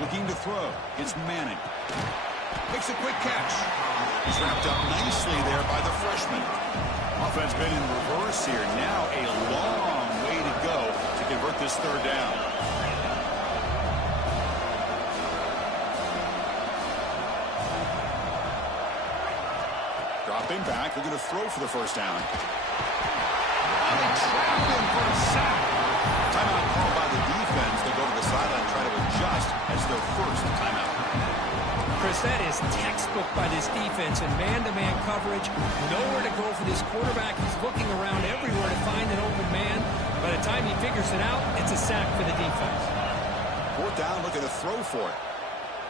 Looking to throw. It's Manning. Makes a quick catch. He's wrapped up nicely there by the freshman. Offense been in reverse here. Now a long way to go to convert this third down. Dropping back. They're going to throw for the first down. They trap him for a sack. Timeout called by the defense. They go to the sideline and try to adjust as their first timeout. Chris, that is textbook by this defense in man-to-man coverage. Nowhere to go for this quarterback. He's looking around everywhere to find an open man. By the time he figures it out, it's a sack for the defense. 4th down, looking to throw for it.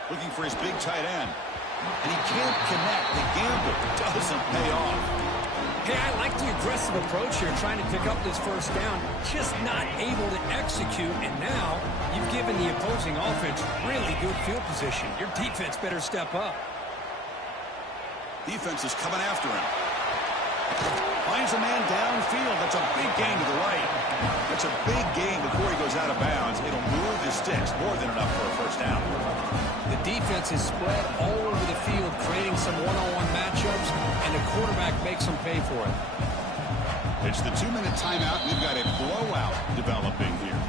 Looking for his big tight end. And he can't connect. The gamble doesn't pay off. Hey, I like the aggressive approach here, trying to pick up this first down, just not able to execute, and now you've given the opposing offense really good field position. Your defense better step up. Defense is coming after him. Finds a man downfield. That's a big gain to the right. That's a big gain before he goes out of bounds. It'll move the sticks, more than enough for a first down. The defense is spread all over the field, creating some one-on-one matchups, and the quarterback makes them pay for it. It's the 2-minute timeout. We've got a blowout developing here.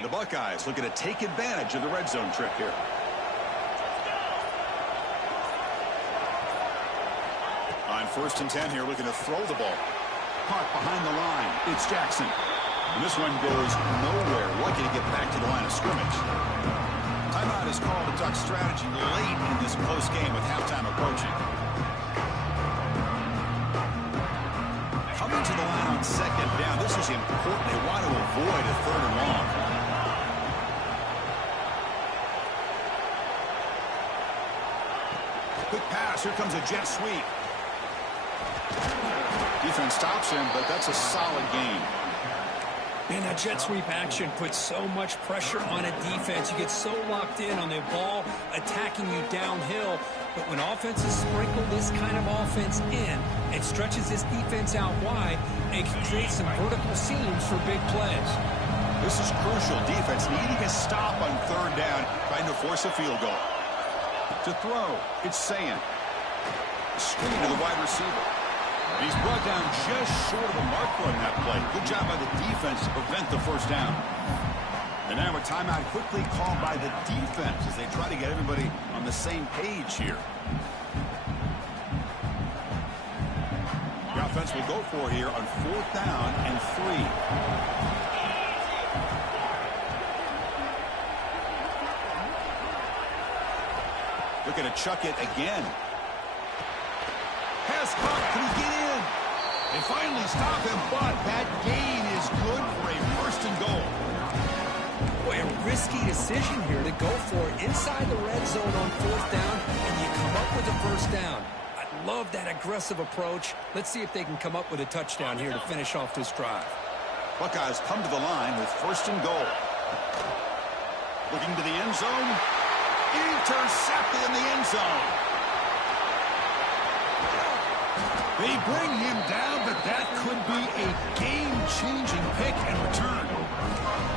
The Buckeyes looking to take advantage of the red zone trip here. On 1st and 10 here, looking to throw the ball. Caught behind the line. It's Jackson. And this one goes nowhere. Lucky to get back to the line of scrimmage. Timeout is called a Duck strategy late in this close game with halftime approaching. Coming to the line on 2nd down. This is important. They want to avoid a 3rd and long. Quick pass. Here comes a jet sweep. Defense stops him, but that's a solid gain. Man, that jet sweep action puts so much pressure on a defense. You get so locked in on the ball attacking you downhill. But when offenses sprinkle this kind of offense in, it stretches this defense out wide and can create some vertical seams for big plays. This is crucial. Defense needing a stop on 3rd down, trying to force a field goal. To throw, it's Sayan. Screen to the wide receiver. And he's brought down just short of the marker on that play. Good job by the defense to prevent the first down. And now a timeout quickly called by the defense as they try to get everybody on the same page here. The offense will go for here on 4th down and 3. Looking to chuck it again. Pass caught. Can he get in? They finally stop him, but that gain is good for a 1st and goal. Boy, a risky decision here to go for it inside the red zone on 4th down, and you come up with a first down. I love that aggressive approach. Let's see if they can come up with a touchdown here to finish off this drive. Buckeyes come to the line with 1st and goal. Looking to the end zone. Intercepted in the end zone. They bring him down, but that could be a game-changing pick and return.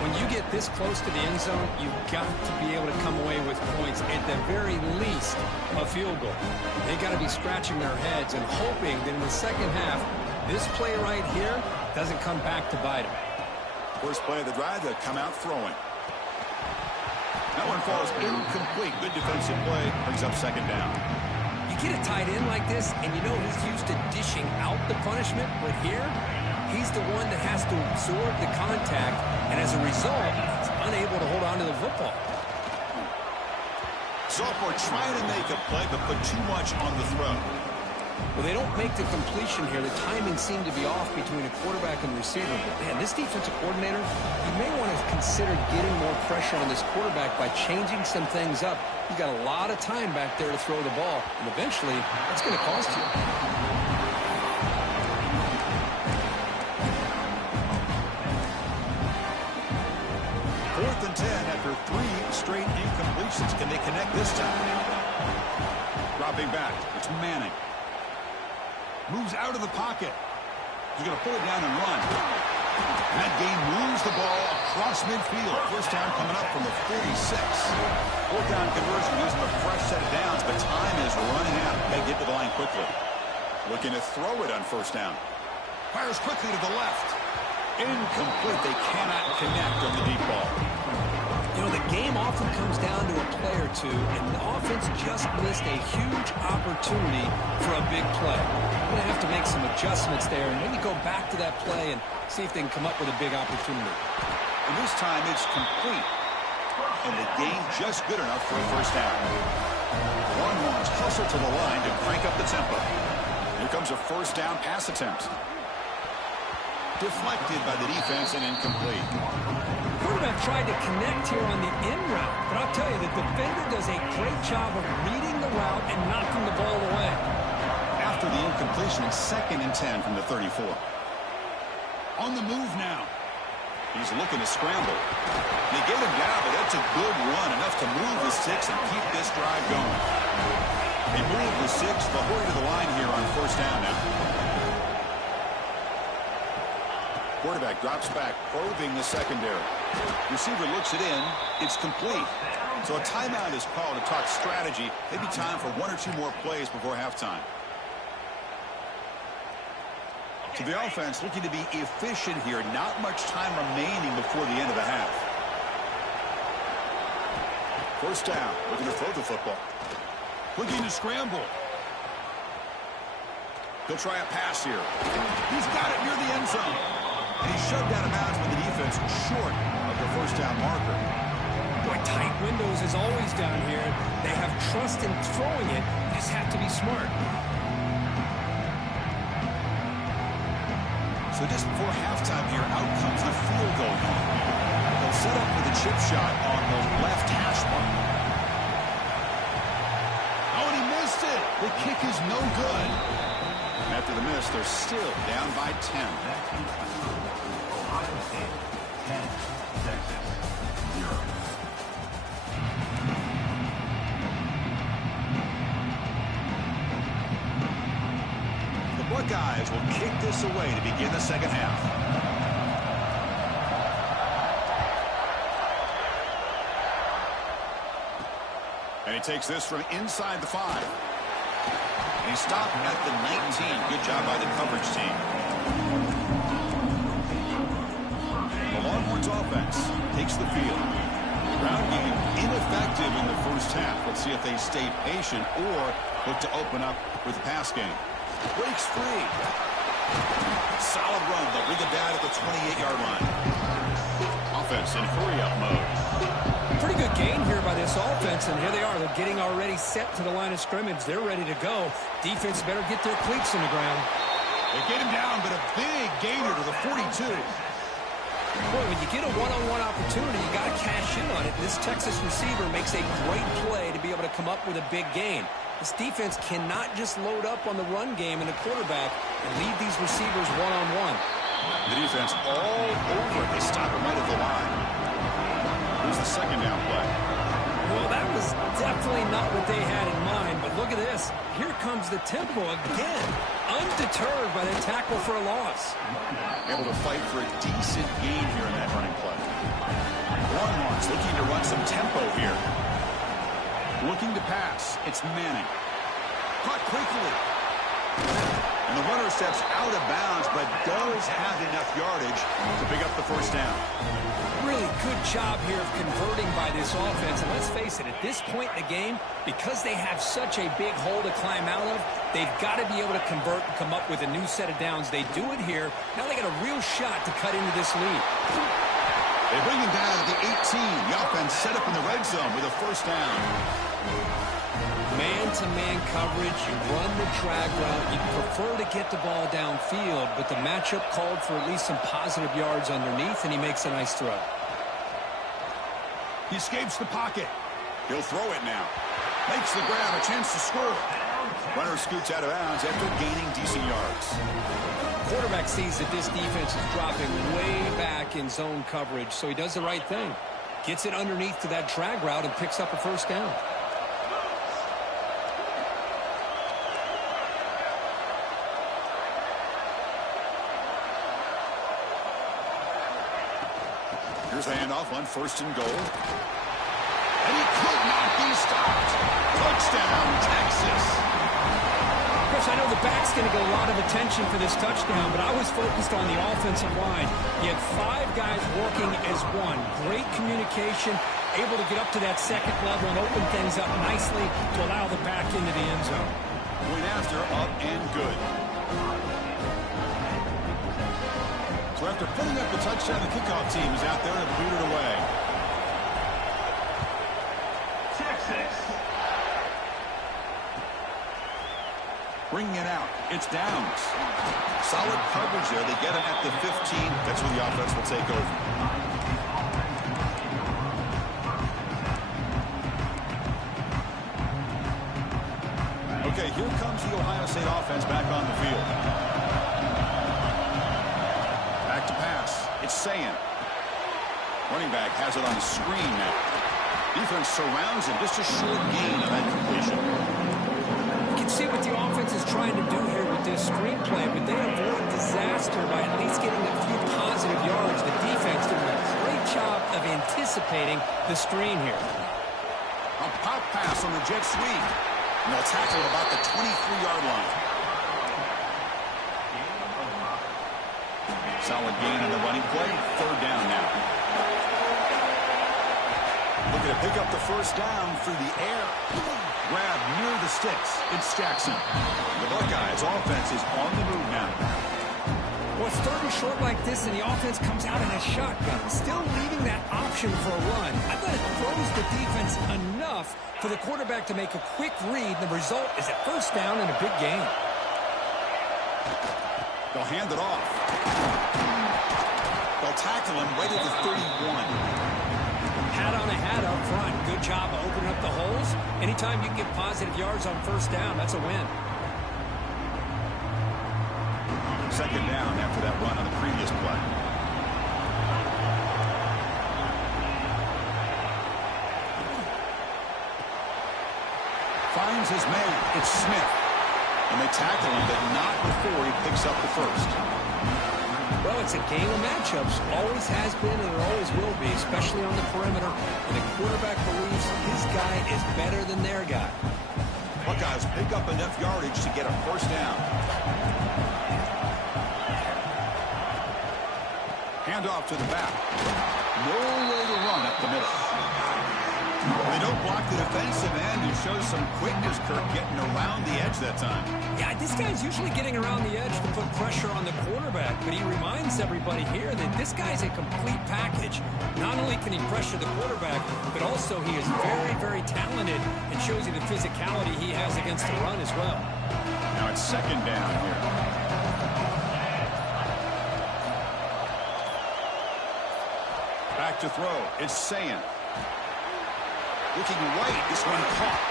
When you get this close to the end zone, you've got to be able to come away with points, at the very least, a field goal. They got to be scratching their heads and hoping that in the second half, this play right here doesn't come back to bite them. First play of the drive, they'll come out throwing. That one falls incomplete. Good defensive play. Brings up second down. You get a tight end like this, and you know he's used to dishing out the punishment, but here, he's the one that has to absorb the contact, and as a result, he's unable to hold on to the football. Sophomore trying to make a play, but put too much on the throw. Well, they don't make the completion here. The timing seemed to be off between a quarterback and receiver. But, man, this defensive coordinator, you may want to consider getting more pressure on this quarterback by changing some things up. He's got a lot of time back there to throw the ball, and eventually, that's going to cost you. Fourth and 10 after 3 straight incompletions. Can they connect this time? Dropping back. It's Manning. Moves out of the pocket. He's going to pull it down and run. And that game moves the ball across midfield. First down coming up from the 46. Fourth down conversion using a fresh set of downs, but time is running out. They get to the line quickly. Looking to throw it on first down. Fires quickly to the left. Incomplete. They cannot connect on the deep ball. You know, the game often comes down to a play or two, and the offense just missed a huge opportunity for a big play. They're going to have to make some adjustments there and maybe go back to that play and see if they can come up with a big opportunity. And this time it's complete. And the game just good enough for a first down. Longhorns hustle to the line to crank up the tempo. Here comes a first down pass attempt. Deflected by the defense and incomplete. Quarterback tried to connect here on the in route, but I'll tell you, the defender does a great job of reading the route and knocking the ball away. After the incompletion, second and 10 from the 34. On the move now. He's looking to scramble. They get him down, but that's a good run, enough to move the 6 and keep this drive going. They move the 6, but hurry to the line here on first down now. Quarterback drops back, probing the secondary. Receiver looks it in. It's complete. So a timeout is called to talk strategy. Maybe time for 1 or 2 more plays before halftime. So the offense looking to be efficient here. Not much time remaining before the end of the half. First down. Looking to throw the football. Looking to scramble. He'll try a pass here. He's got it near the end zone. And he's shoved out of bounds with the defense short of the first down marker. Boy, tight windows is always down here. They have trust in throwing it. They just have to be smart. So just before halftime here, out comes the field goal unit. They'll set up for the chip shot on the left hash mark. Oh, and he missed it. The kick is no good. After the miss, they're still down by 10. The Buckeyes will kick this away to begin the second half. And he takes this from inside the 5. And he stopped at the 19. Good job by the coverage team. The Longhorns offense takes the field. Ground game ineffective in the first half. Let's see if they stay patient or look to open up with the pass game. Breaks free. Solid run. They'll bring it down at the 28-yard line. Offense in hurry-up mode. Pretty good gain here by this offense, and here they are. They're getting already set to the line of scrimmage. They're ready to go. Defense better get their cleats in the ground. They get him down, but a big gainer to the 42. Boy, when you get a one-on-one opportunity, you got to cash in on it. This Texas receiver makes a great play to be able to come up with a big gain. This defense cannot just load up on the run game and the quarterback and leave these receivers one-on-one. The defense all over it. They stop him right at the line. Here's the second down play. Well, that was definitely not what they had in mind, but look look at this. Here comes the tempo again. Undeterred by the tackle for a loss. Able to fight for a decent gain here in that running play. Longhorns looking to run some tempo here. Looking to pass. It's Manning. Caught quickly. And the runner steps out of bounds, but does have enough yardage to pick up the first down. Really good job here of converting by this offense. And let's face it, at this point in the game, because they have such a big hole to climb out of, they've got to be able to convert and come up with a new set of downs. They do it here. Now they got a real shot to cut into this lead. They bring him down at the 18. The offense set up in the red zone with a first down. Man-to-man coverage, you run the drag route, you prefer to get the ball downfield, but the matchup called for at least some positive yards underneath, and he makes a nice throw. He escapes the pocket. He'll throw it now. Makes the grab, a chance to score. Runner scoots out of bounds after gaining decent yards. Quarterback sees that this defense is dropping way back in zone coverage, so he does the right thing. Gets it underneath to that drag route and picks up a first down. Here's the handoff on first and goal. And he could not be stopped. Touchdown, Texas. Chris, I know the back's going to get a lot of attention for this touchdown, but I was focused on the offensive line. You had 5 guys working as one. Great communication, able to get up to that second level and open things up nicely to allow the back into the end zone. Point after, up and good. So after putting up the touchdown, the kickoff team is out there to boot it away. Texas. Bringing it out. It's Downs. Solid coverage there. They get him at the 15. That's where the offense will take over. Okay, here comes the Ohio State offense back on the field. Back to pass. It's Sayan. Running back has it on the screen now. Defense surrounds him. Just a short gain on that completion. You can see what the offense is trying to do here with this screenplay, but they avoid disaster by at least getting a few positive yards. The defense doing a great job of anticipating the screen here. A pop pass on the jet sweep. And they'll tackle about the 23-yard line. Solid gain on the running play. Third down now. Looking to pick up the first down through the air. Grab near the sticks. It's Jackson. The Buckeyes offense is on the move now. Well, it's third and short like this, and the offense comes out in a shotgun, still leaving that option for a run. I thought it throws the defense enough for the quarterback to make a quick read. The result is a first down and a big gain. They'll hand it off. They'll tackle him right at the 31. Hat on a hat up front. Good job of opening up the holes. Anytime you can get positive yards on first down, that's a win. Second down after that run on the previous play. Finds his man. It's Smith. And they tackle him, but not before he picks up the first. Well, it's a game of matchups. Always has been and it always will be, especially on the perimeter. And the quarterback believes his guy is better than their guy. Buckeyes pick up enough yardage to get a first down. Hand off to the back. Nowhere to run up the middle. They don't block the defensive end and show some quickness, Kirk, getting around the edge that time. Yeah, this guy's usually getting around the edge to put pressure on the quarterback, but he reminds everybody here that this guy's a complete package. Not only can he pressure the quarterback, but also he is very, very talented and shows you the physicality he has against the run as well. Now it's second down here. Back to throw. It's Sayan. Looking right, this one caught.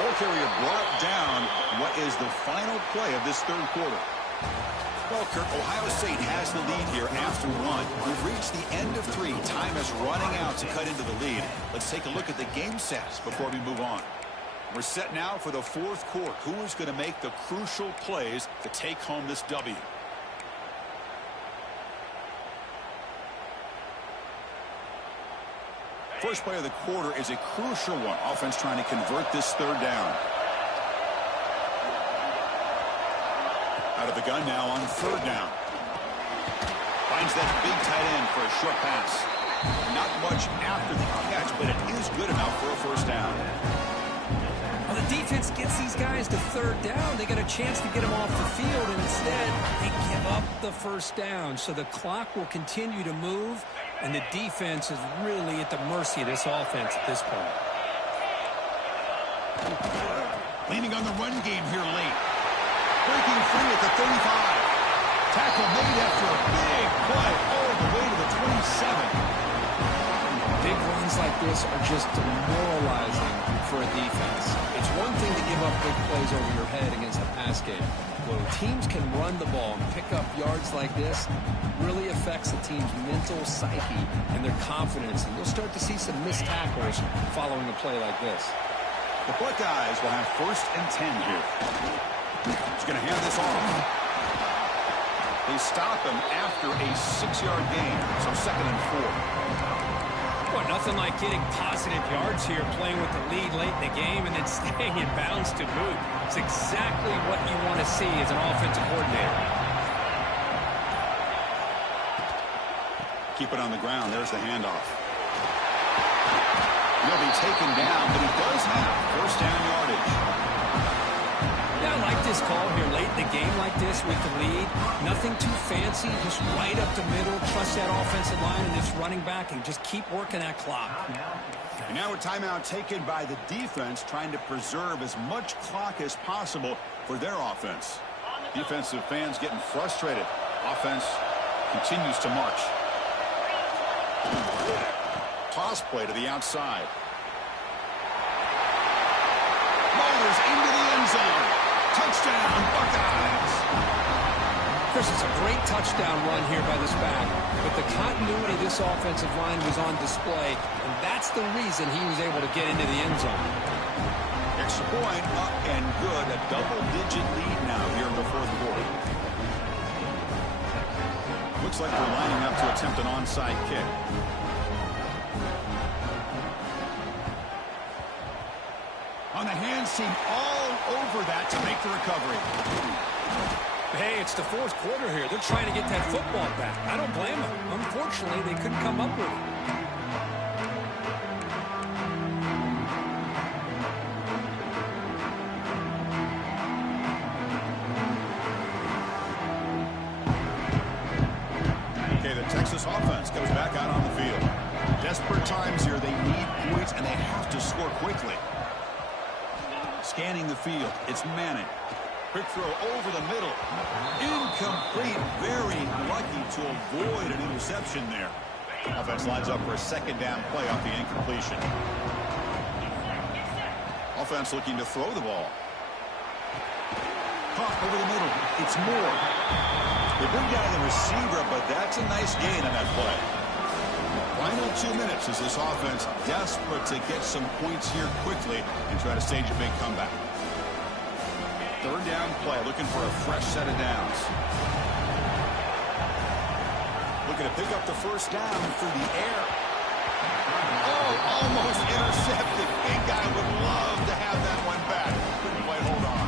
Ball carrier brought down what is the final play of this third quarter. Well, Kirk, Ohio State has the lead here after one. We've reached the end of three. Time is running out to cut into the lead. Let's take a look at the game sets before we move on. We're set now for the fourth quarter. Who is going to make the crucial plays to take home this W? First play of the quarter is a crucial one. Offense trying to convert this third down. Out of the gun now on third down. Finds that big tight end for a short pass. Not much after the catch, but it is good enough for a first down. Well, the defense gets these guys to third down. They got a chance to get them off the field, and instead they give up the first down. So the clock will continue to move, and the defense is really at the mercy of this offense at this point. Leaning on the run game here late. Breaking free at the 35. Tackle made after a big play all the way to the 27. Big runs like this are just demoralizing for a defense. It's one thing to give up big plays over your head against a pass game. When teams can run the ball and pick up yards like this, really affects the team's mental psyche and their confidence. And you'll start to see some missed tackles following a play like this. The Buckeyes will have 1st and 10 here. He's going to hand this off. They stop him after a 6-yard gain, so 2nd and 4. Well, nothing like getting positive yards here, playing with the lead late in the game, and then staying in bounds to boot. It's exactly what you want to see as an offensive coordinator. Keep it on the ground. There's the handoff. He'll be taken down, but he does have 1st down yardage. Yeah, I like this call here late in the game like this with the lead. Nothing too fancy, just right up the middle. Trust that offensive line and this running back and just keep working that clock. And now a timeout taken by the defense, trying to preserve as much clock as possible for their offense. Defensive fans getting frustrated. Offense continues to march. Toss play to the outside. Motors into the end zone. Touchdown, Buckeyes. Chris, it's a great touchdown run here by this back, but the continuity of this offensive line was on display, and that's the reason he was able to get into the end zone. Extra point, up and good. A double-digit lead now here in the 4th quarter. Looks like they're lining up to attempt an onside kick. On the hands team, all over that to make the recovery. Hey, it's the 4th quarter here. They're trying to get that football back. I don't blame them. Unfortunately, they couldn't come up with it. Okay, the Texas offense goes back out on the field. Desperate times here. They need points, and they have to score quickly. Scanning the field. It's Manning. Quick throw over the middle. Incomplete. Very lucky to avoid an interception there. Offense lines up for a 2nd down play off the incompletion. Offense looking to throw the ball. Caught over the middle. It's Moore. They bring down the receiver, but that's a nice gain on that play. Final 2 minutes as this offense desperate to get some points here quickly and try to stage a big comeback. 3rd down play, looking for a fresh set of downs. Looking to pick up the 1st down through the air. Oh, almost intercepted. Big guy would love to have that one back. Couldn't quite hold on.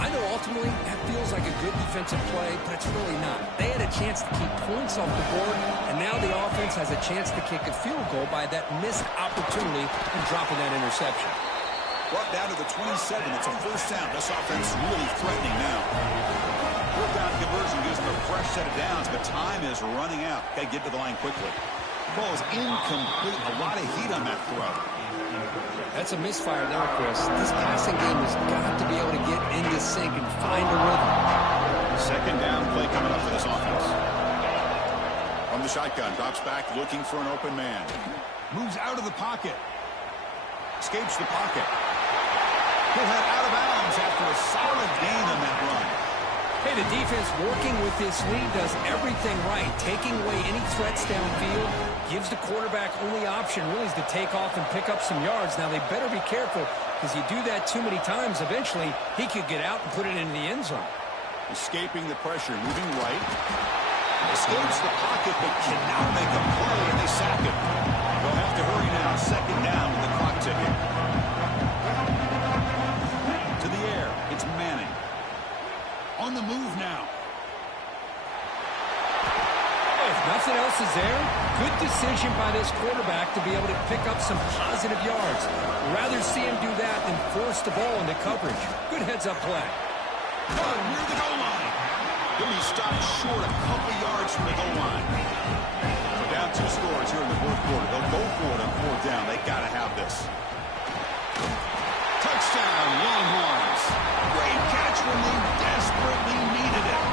I know ultimately that feels like a good defensive play, but it's really not. They had a chance to keep points off the board, and now the offense has a chance to kick a field goal by that missed opportunity and dropping that interception. Brought down to the 27. It's a 1st down. This offense really threatening now. 4th down conversion gives them a fresh set of downs, but time is running out. Got to get to the line quickly. Ball is incomplete. A lot of heat on that throw. That's a misfire there, Chris. This passing game has got to be able to get into sync and find a rhythm. 2nd down play coming up for this offense. From the shotgun, drops back, looking for an open man. Moves out of the pocket. Escapes the pocket. He'll head out of bounds after a solid gain on that run. Hey, the defense working with this lead does everything right. Taking away any threats downfield gives the quarterback only option really is to take off and pick up some yards. Now, they better be careful. because you do that too many times, eventually he could get out and put it into the end zone. Escaping the pressure, moving right. Escapes the pocket, but cannot make a play, and they sack it. They'll have to hurry now. Second down with the clock ticking. To the air, it's Manning. On the move now. If nothing else is there, good decision by this quarterback to be able to pick up some positive yards. Rather see him do that than force the ball into coverage. Good heads-up play. Good, near the goal line. He'll be stopped short a couple yards from the goal line. We're down 2 scores here in the fourth quarter. They'll go for it on 4th down. They got to have this. Touchdown, Longhorns. Great catch when they desperately needed it.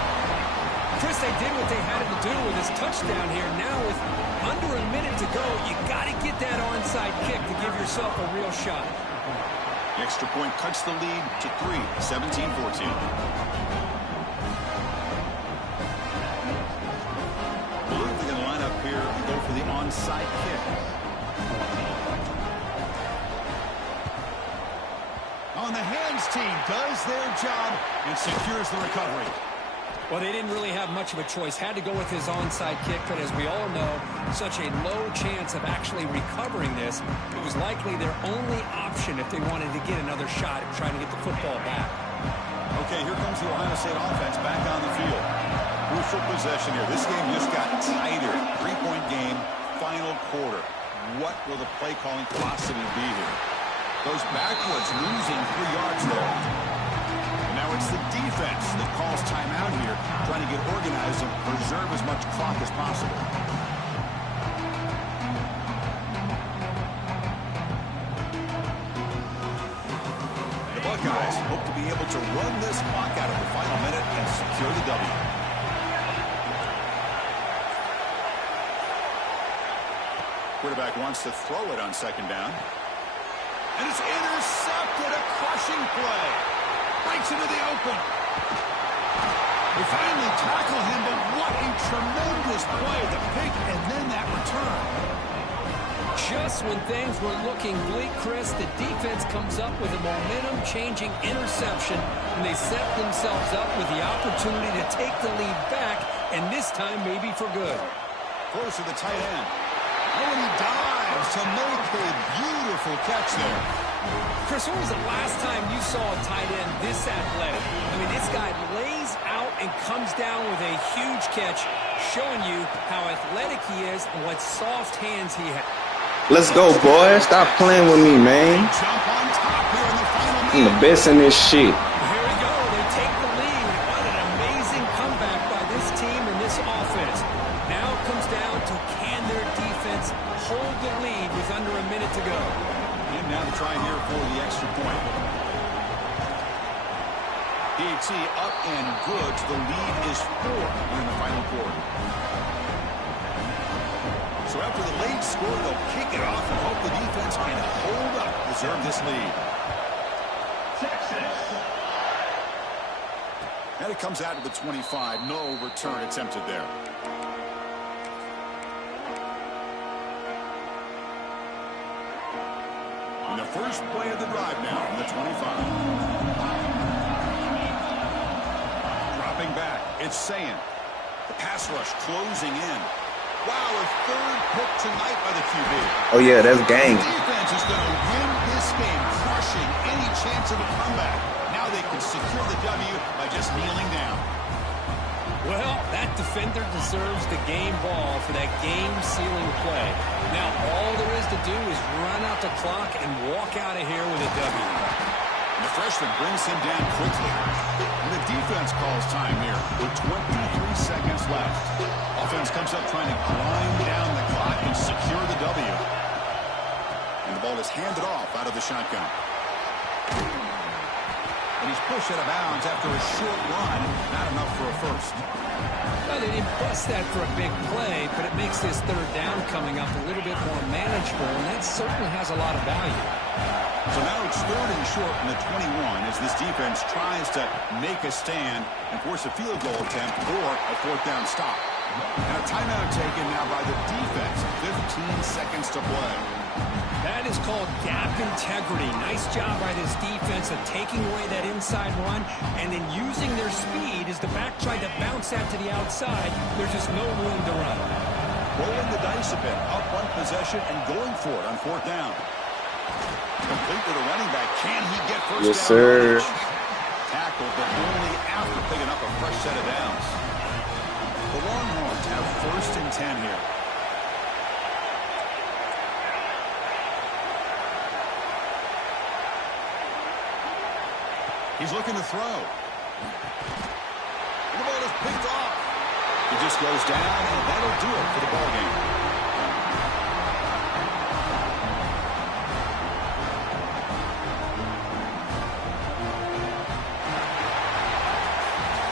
Chris, they did what they had to do with his touchdown here. Now with under a minute to go, you got to get that onside kick to give yourself a real shot. The extra point cuts the lead to 3, 17-14. They're going to line up here and go for the onside kick. On the hands team does their job and secures the recovery. Well, they didn't really have much of a choice. Had to go with his onside kick, but as we all know, such a low chance of actually recovering this. It was likely their only option if they wanted to get another shot at trying to get the football back. Okay, here comes the Ohio State offense back on the field. Crucial possession here. This game just got tighter. 3-point game, final quarter. What will the play calling philosophy be here? Goes backwards, losing 3 yards there. Now it's the defense that calls timeout here, trying to get organized and preserve as much clock as possible. The Buckeyes hope to be able to run this clock out of the final minute and secure the W. Quarterback wants to throw it on 2nd down. And it's intercepted, a crushing play. Breaks into the open. They finally tackle him, but what a tremendous play. The pick and then that return. Just when things were looking bleak, Chris, the defense comes up with a momentum-changing interception, and they set themselves up with the opportunity to take the lead back, and this time maybe for good. Close to the tight end. Oh, and he dives to make a beautiful catch there. Chris, when was the last time you saw a tight end this athletic? I mean, this guy lays out and comes down with a huge catch, showing you how athletic he is and what soft hands he has. Let's go, boy. Stop playing with me, man. Jump on top here in the final I'm the best in this shit. Here we go. They take the lead. What an amazing comeback by this team and this offense. Now it comes down to can their defense hold the lead with under a minute to go. And now to try here for the extra point. BTA up and good. The lead is 4 in the final quarter. So after the late score, they'll kick it off and hope the defense can hold up, preserve this lead. And it comes out to the 25. No return attempted there. And the first play of the drive now from the 25. Dropping back, it's Sayin. The pass rush closing in. Wow, a 3rd pick tonight by the QB. Oh, yeah, that's game. The defense is going to win this game, crushing any chance of a comeback. Now they can secure the W by just kneeling down. Well, that defender deserves the game ball for that game-sealing play. Now all there is to do is run out the clock and walk out of here with a W. And the freshman brings him down quickly. And the defense calls time here with 23 seconds left. Offense comes up trying to grind down the clock and secure the W. And the ball is handed off out of the shotgun. And he's pushed out of bounds after a short run. Not enough for a first. Well, they didn't bust that for a big play, but it makes this 3rd down coming up a little bit more manageable, and that certainly has a lot of value. So now it's 3rd and short from the 21 as this defense tries to make a stand and force a field goal attempt or a 4th down stop. And a timeout taken now by the defense. 15 seconds to play. That is called gap integrity. Nice job by this defense of taking away that inside run and then using their speed as the back tried to bounce that to the outside. There's just no room to run. Rolling the dice a bit. Up one possession and going for it on fourth down. Complete with a running back. Can he get first Yes, down? sir. Tackled, but only after picking up a fresh set of downs. The Longhorns have first and 10 here. He's looking to throw. The ball is picked off. He just goes down, and that'll do it for the ball game.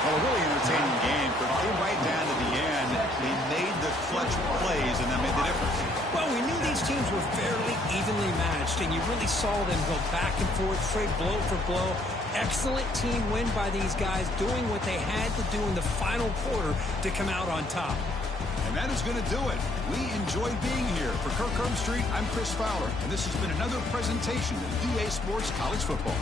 Well, a really entertaining game, but right down to the end, they made the clutch plays, and that made the difference. Well, we knew these teams were fairly evenly matched, and you really saw them go back and forth, trade blow for blow. Excellent team win by these guys, doing what they had to do in the final quarter to come out on top. And that is going to do it. We enjoyed being here. For Kirk Herbstreit, I'm Chris Fowler, and this has been another presentation of EA Sports College Football.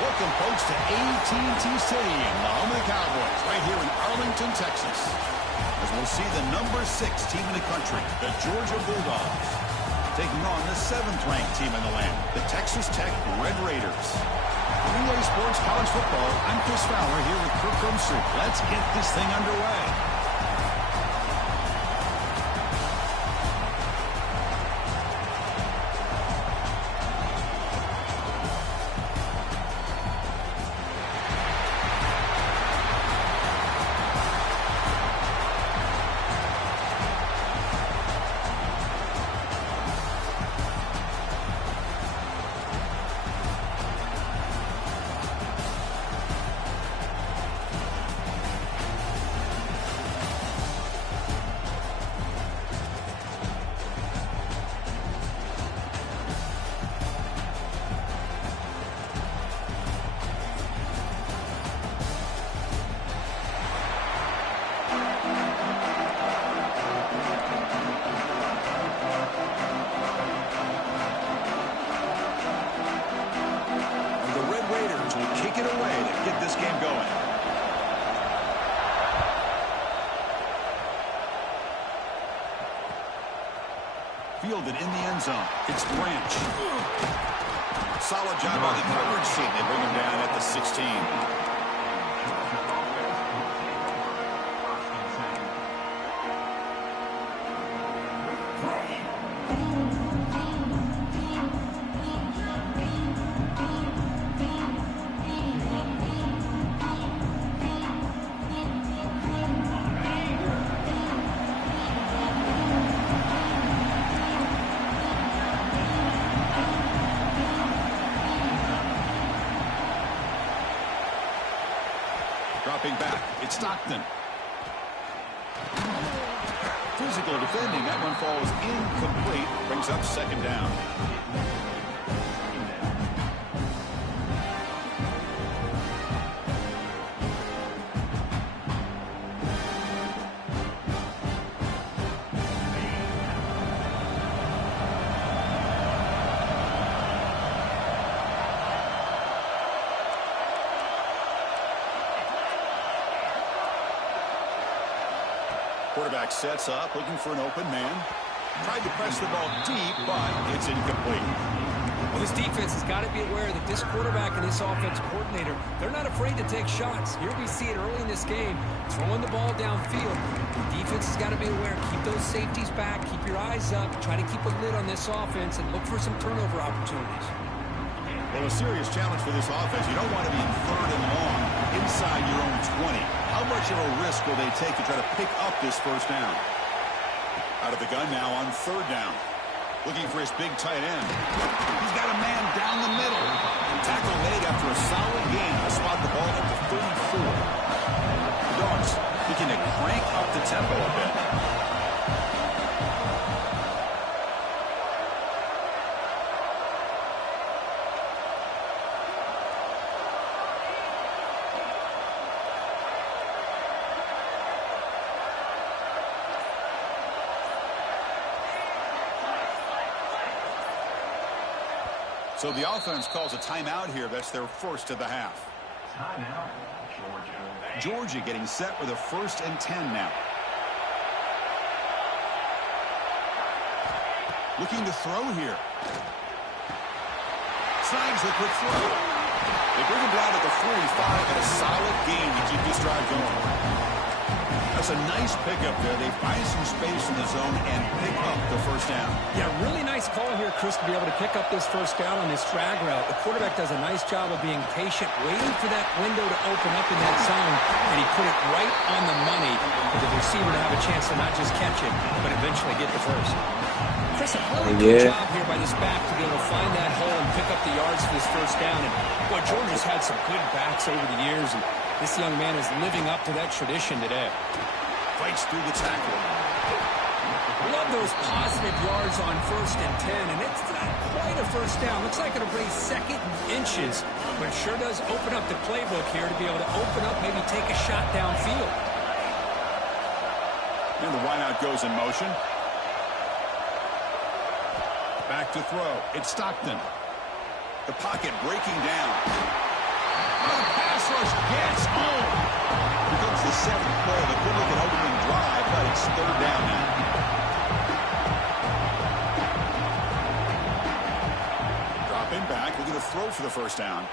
Welcome, folks, to AT&T Stadium, the home of the Cowboys, right here in Arlington, Texas. As we'll see the number 6 team in the country, the Georgia Bulldogs, taking on the 7th-ranked team in the land, the Texas Tech Red Raiders. Relay Sports College Football, I'm Chris Fowler here with Kirk Rumstree. Let's get this thing underway. Fielded in the end zone. It's Branch. Solid job on the coverage sheet. They bring him down at the 16. Dropping back, it's Stockton. Physical defending, that one falls incomplete, brings up 2nd down. Quarterback sets up, looking for an open man. Tried to press the ball deep, but it's incomplete. Well, this defense has got to be aware that this quarterback and this offensive coordinator, they're not afraid to take shots. Here we see it early in this game, throwing the ball downfield. The defense has got to be aware. Keep those safeties back. Keep your eyes up. Try to keep a lid on this offense and look for some turnover opportunities. Well, a serious challenge for this offense. You don't want to be in 3rd and long inside your own 20. How much of a risk will they take to try to pick up this 1st down? Out of the gun now on 3rd down. Looking for his big tight end. He's got a man down the middle. Tackle made after a solid gain to spot the ball at the 34. The Dogs looking to crank up the tempo a bit. So the offense calls a timeout here. That's their 1st of the half. Timeout, Georgia. Georgia getting set with a 1st and 10 now. Looking to throw here. Snags the quick throw. They bring him down at the 45 and a solid gain to keep this drive going. That's a nice pickup there. They find some space in the zone and pick up the 1st down. Yeah, really nice call here, Chris, to be able to pick up this 1st down on this drag route. The quarterback does a nice job of being patient, waiting for that window to open up in that zone, and he put it right on the money for the receiver to have a chance to not just catch it, but eventually get the 1st. Chris, a really good job here by this back to be able to find that hole and pick up the yards for this 1st down. And boy, Georgia's had some good backs over the years, and this young man is living up to that tradition today. Fights through the tackle. Love those positive yards on 1st and 10, and it's not quite a first down. Looks like it'll raise 2nd and inches, but it sure does open up the playbook here to be able to open up, maybe take a shot downfield. And the wideout goes in motion. Back to throw. It's Stockton. The pocket breaking down. Oh, the pass rush gets home. Here comes the 7th play. The good looking opening drive, but it's 3rd down now. Dropping back, looking to throw for the 1st down.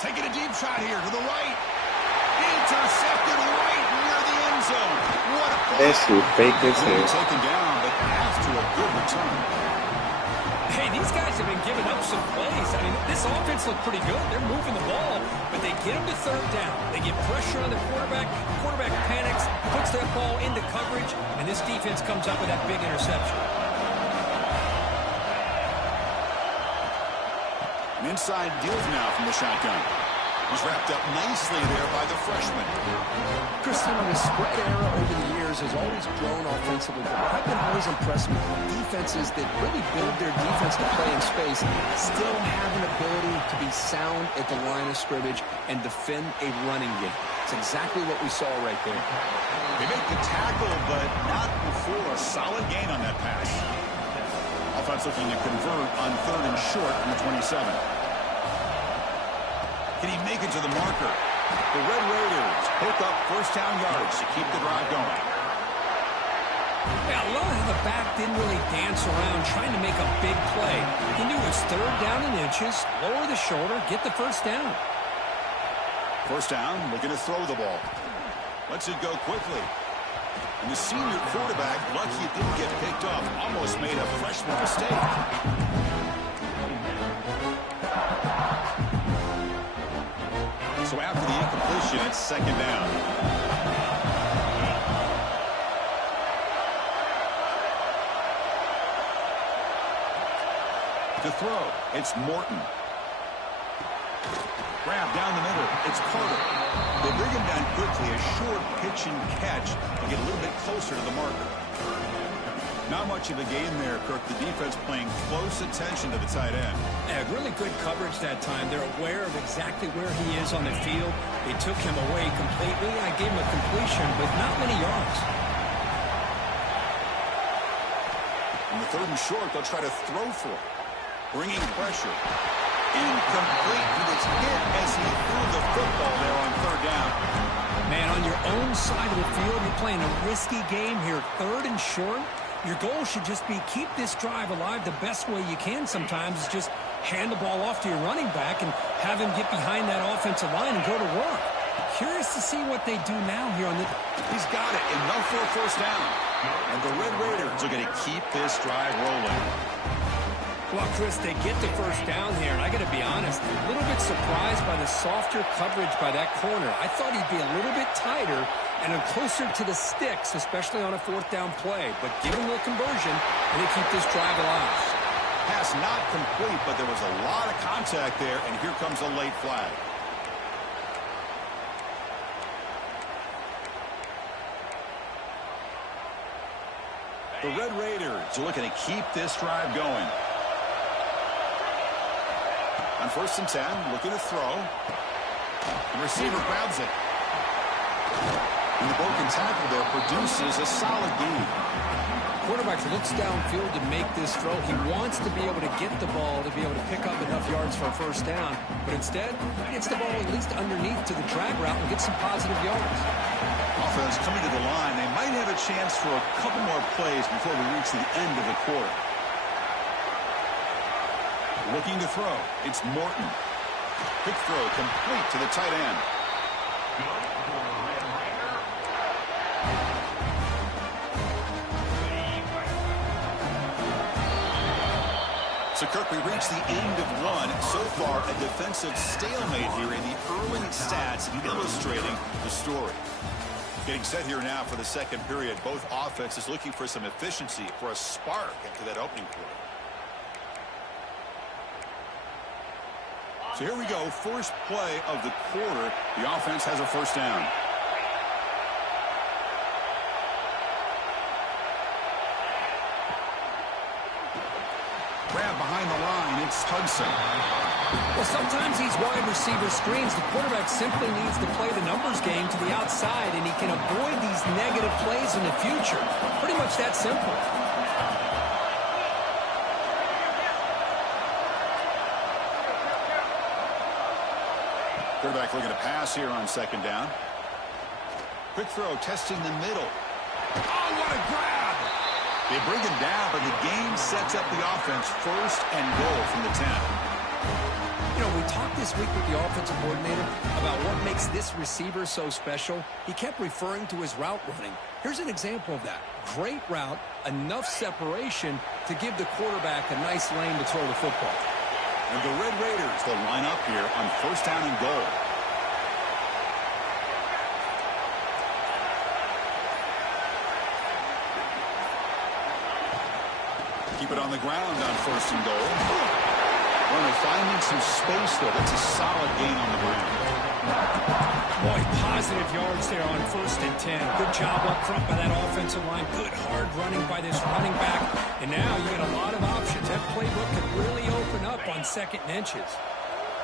Taking a deep shot here to the right. Intercepted right near the end zone. What a play. That shit fake as hell. Taken down, but after a good return. Hey, these guys have been giving up some plays. I mean, this offense looked pretty good. They're moving the ball, but they get them to 3rd down. They get pressure on the quarterback. Quarterback panics, puts that ball into coverage, and this defense comes up with that big interception. An inside deals now from the shotgun. He's wrapped up nicely there by the freshman. Christian, the spread era over the years has always grown offensively, but what I've been always impressed with defenses that really build their defense to play in space still have an ability to be sound at the line of scrimmage and defend a running game. It's exactly what we saw right there. They make the tackle, but not before a solid gain on that pass. Offense looking to convert on 3rd and short from the 27. Can he make it to the marker? The Red Raiders pick up 1st down yards to keep the drive going. Yeah, I love how the back didn't really dance around trying to make a big play. He knew it was 3rd down in inches, lower the shoulder, get the 1st down. 1st down, looking to throw the ball. Lets it go quickly. And the senior quarterback, lucky it didn't get picked up, almost made a freshman mistake. So after the incompletion, it's 2nd down. To throw, it's Morton. Grab down the middle, it's Carter. They bring him down quickly, a short pitch and catch to get a little bit closer to the marker. Not much of a game there, Kirk. The defense playing close attention to the tight end. Yeah, really good coverage that time. They're aware of exactly where he is on the field. They took him away completely. I gave him a completion, but not many yards. On the 3rd and short, they'll try to throw for it. Bringing pressure. Incomplete, but it's hit as he threw the football there on 3rd down. Man, on your own side of the field, you're playing a risky game here. 3rd and short. Your goal should just be keep this drive alive the best way you can sometimes is just hand the ball off to your running back and have him get behind that offensive line and go to work. Curious to see what they do now here on the... He's got it. Enough for a 1st down. And the Red Raiders are going to keep this drive rolling. Well, Chris, they get the 1st down here, and I got to be honest, a little bit surprised by the softer coverage by that corner. I thought he'd be a little bit tighter and closer to the sticks, especially on a 4th down play. But give him the conversion, and they keep this drive alive. Pass not complete, but there was a lot of contact there, and here comes a late flag. The Red Raiders are looking to keep this drive going. On 1st and 10, looking to throw. The receiver grabs it. And the broken tackle there produces a solid gain. Quarterback looks downfield to make this throw. He wants to be able to get the ball to be able to pick up enough yards for a 1st down. But instead, he gets the ball at least underneath to the drag route and gets some positive yards. Offense coming to the line. They might have a chance for a couple more plays before we reach the end of the quarter. Looking to throw. It's Morton. Quick throw complete to the tight end. So, Kirk, we reached the end of one. So far, a defensive stalemate here in the early stats illustrating the story. Getting set here now for the 2nd period. Both offenses looking for some efficiency, for a spark after that opening quarter. So here we go, first play of the quarter. The offense has a 1st down. It's Hudson. Well, sometimes these wide receiver screens, the quarterback simply needs to play the numbers game to the outside, and he can avoid these negative plays in the future. Pretty much that simple. Quarterback looking to pass here on second down. Quick throw, testing the middle. Oh, what a grab! They bring him down, but the game sets up the offense first and goal from the 10. You know, we talked this week with the offensive coordinator about what makes this receiver so special. He kept referring to his route running. Here's an example of that. Great route, enough separation to give the quarterback a nice lane to throw the football. And the Red Raiders will line up here on first down and goal. Keep it on the ground on first and goal. Well, they're finding some space, though. That's a solid gain on the ground. Boy, positive yards there on first and 10. Good job up front by that offensive line. Good hard running by this running back. And now you get a lot of options. That playbook can really open up on second and inches.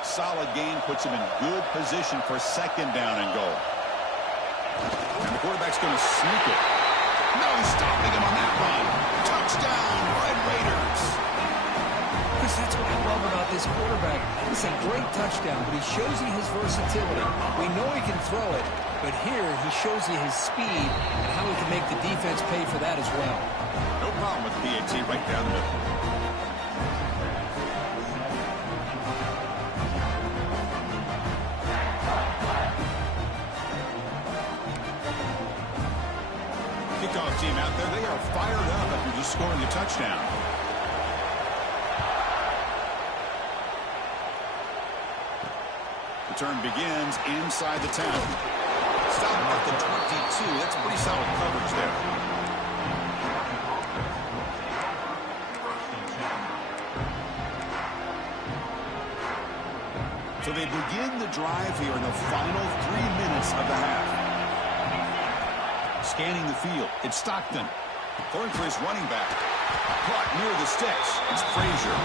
Solid gain puts him in good position for second down and goal. And the quarterback's going to sneak it. No stopping him on that run. Touchdown, Red Raiders. Chris, that's what I love about this quarterback. It's a great touchdown, but he shows you his versatility. We know he can throw it, but here he shows you his speed and how he can make the defense pay for that as well. No problem with the BAT right down the middle. Kickoff team out there, they are fired up after just scoring a touchdown. Return begins inside the 10. Stop at the 22. That's pretty solid coverage there. So they begin the drive here in the final 3 minutes of the half. Scanning the field, it's Stockton. Throwing for his running back. Caught near the sticks. It's Frazier.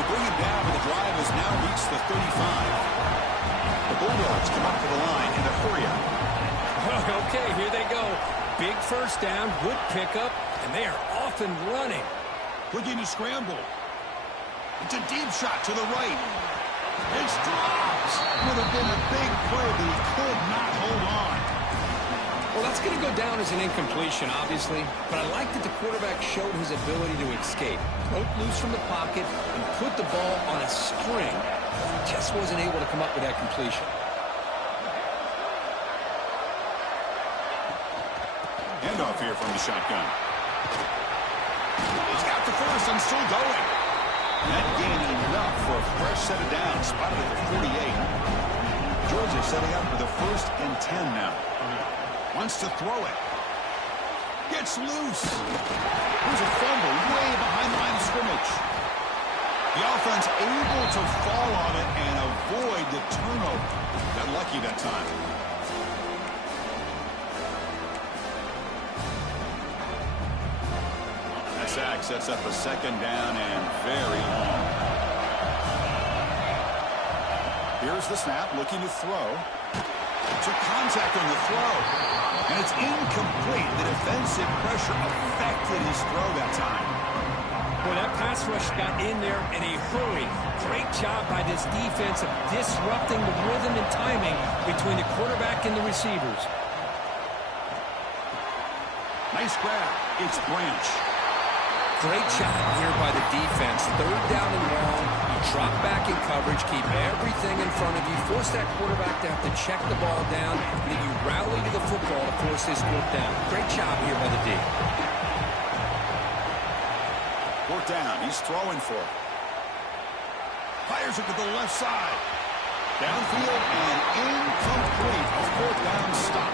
They bring him down, but the drive has now reached the 35. The Bulldogs come up to the line in a hurry-up. Okay, here they go. Big first down, good pickup, and they are off and running. Looking to scramble. It's a deep shot to the right. It's dropped. Would have been a big play, but he could not hold on. Well, that's going to go down as an incompletion, obviously, but I like that the quarterback showed his ability to escape. Broke loose from the pocket and put the ball on a string. Just wasn't able to come up with that completion. Handoff here from the shotgun. He's got the first and still going. That gaining enough for a fresh set of downs. Spotted at the 48. Georgia setting up for the first and 10 now. Wants to throw it. Gets loose. There's a fumble way behind the line of scrimmage. The offense able to fall on it and avoid the turnover. Got lucky that time. That sack sets up a second down and very long. Here's the snap, looking to throw. Took contact on the throw. And it's incomplete. The defensive pressure affected his throw that time. Boy, that pass rush got in there in a hurry. Great job by this defense of disrupting the rhythm and timing between the quarterback and the receivers. Nice grab. It's Branch. Great job here by the defense. Third down and long. You drop back in coverage, keep everything in front of you, force that quarterback to have to check the ball down, and then you rally to the football to force this fourth down. Great job here by the D. Fourth down. He's throwing for it. Fires it to the left side. Downfield and incomplete. A fourth down stop.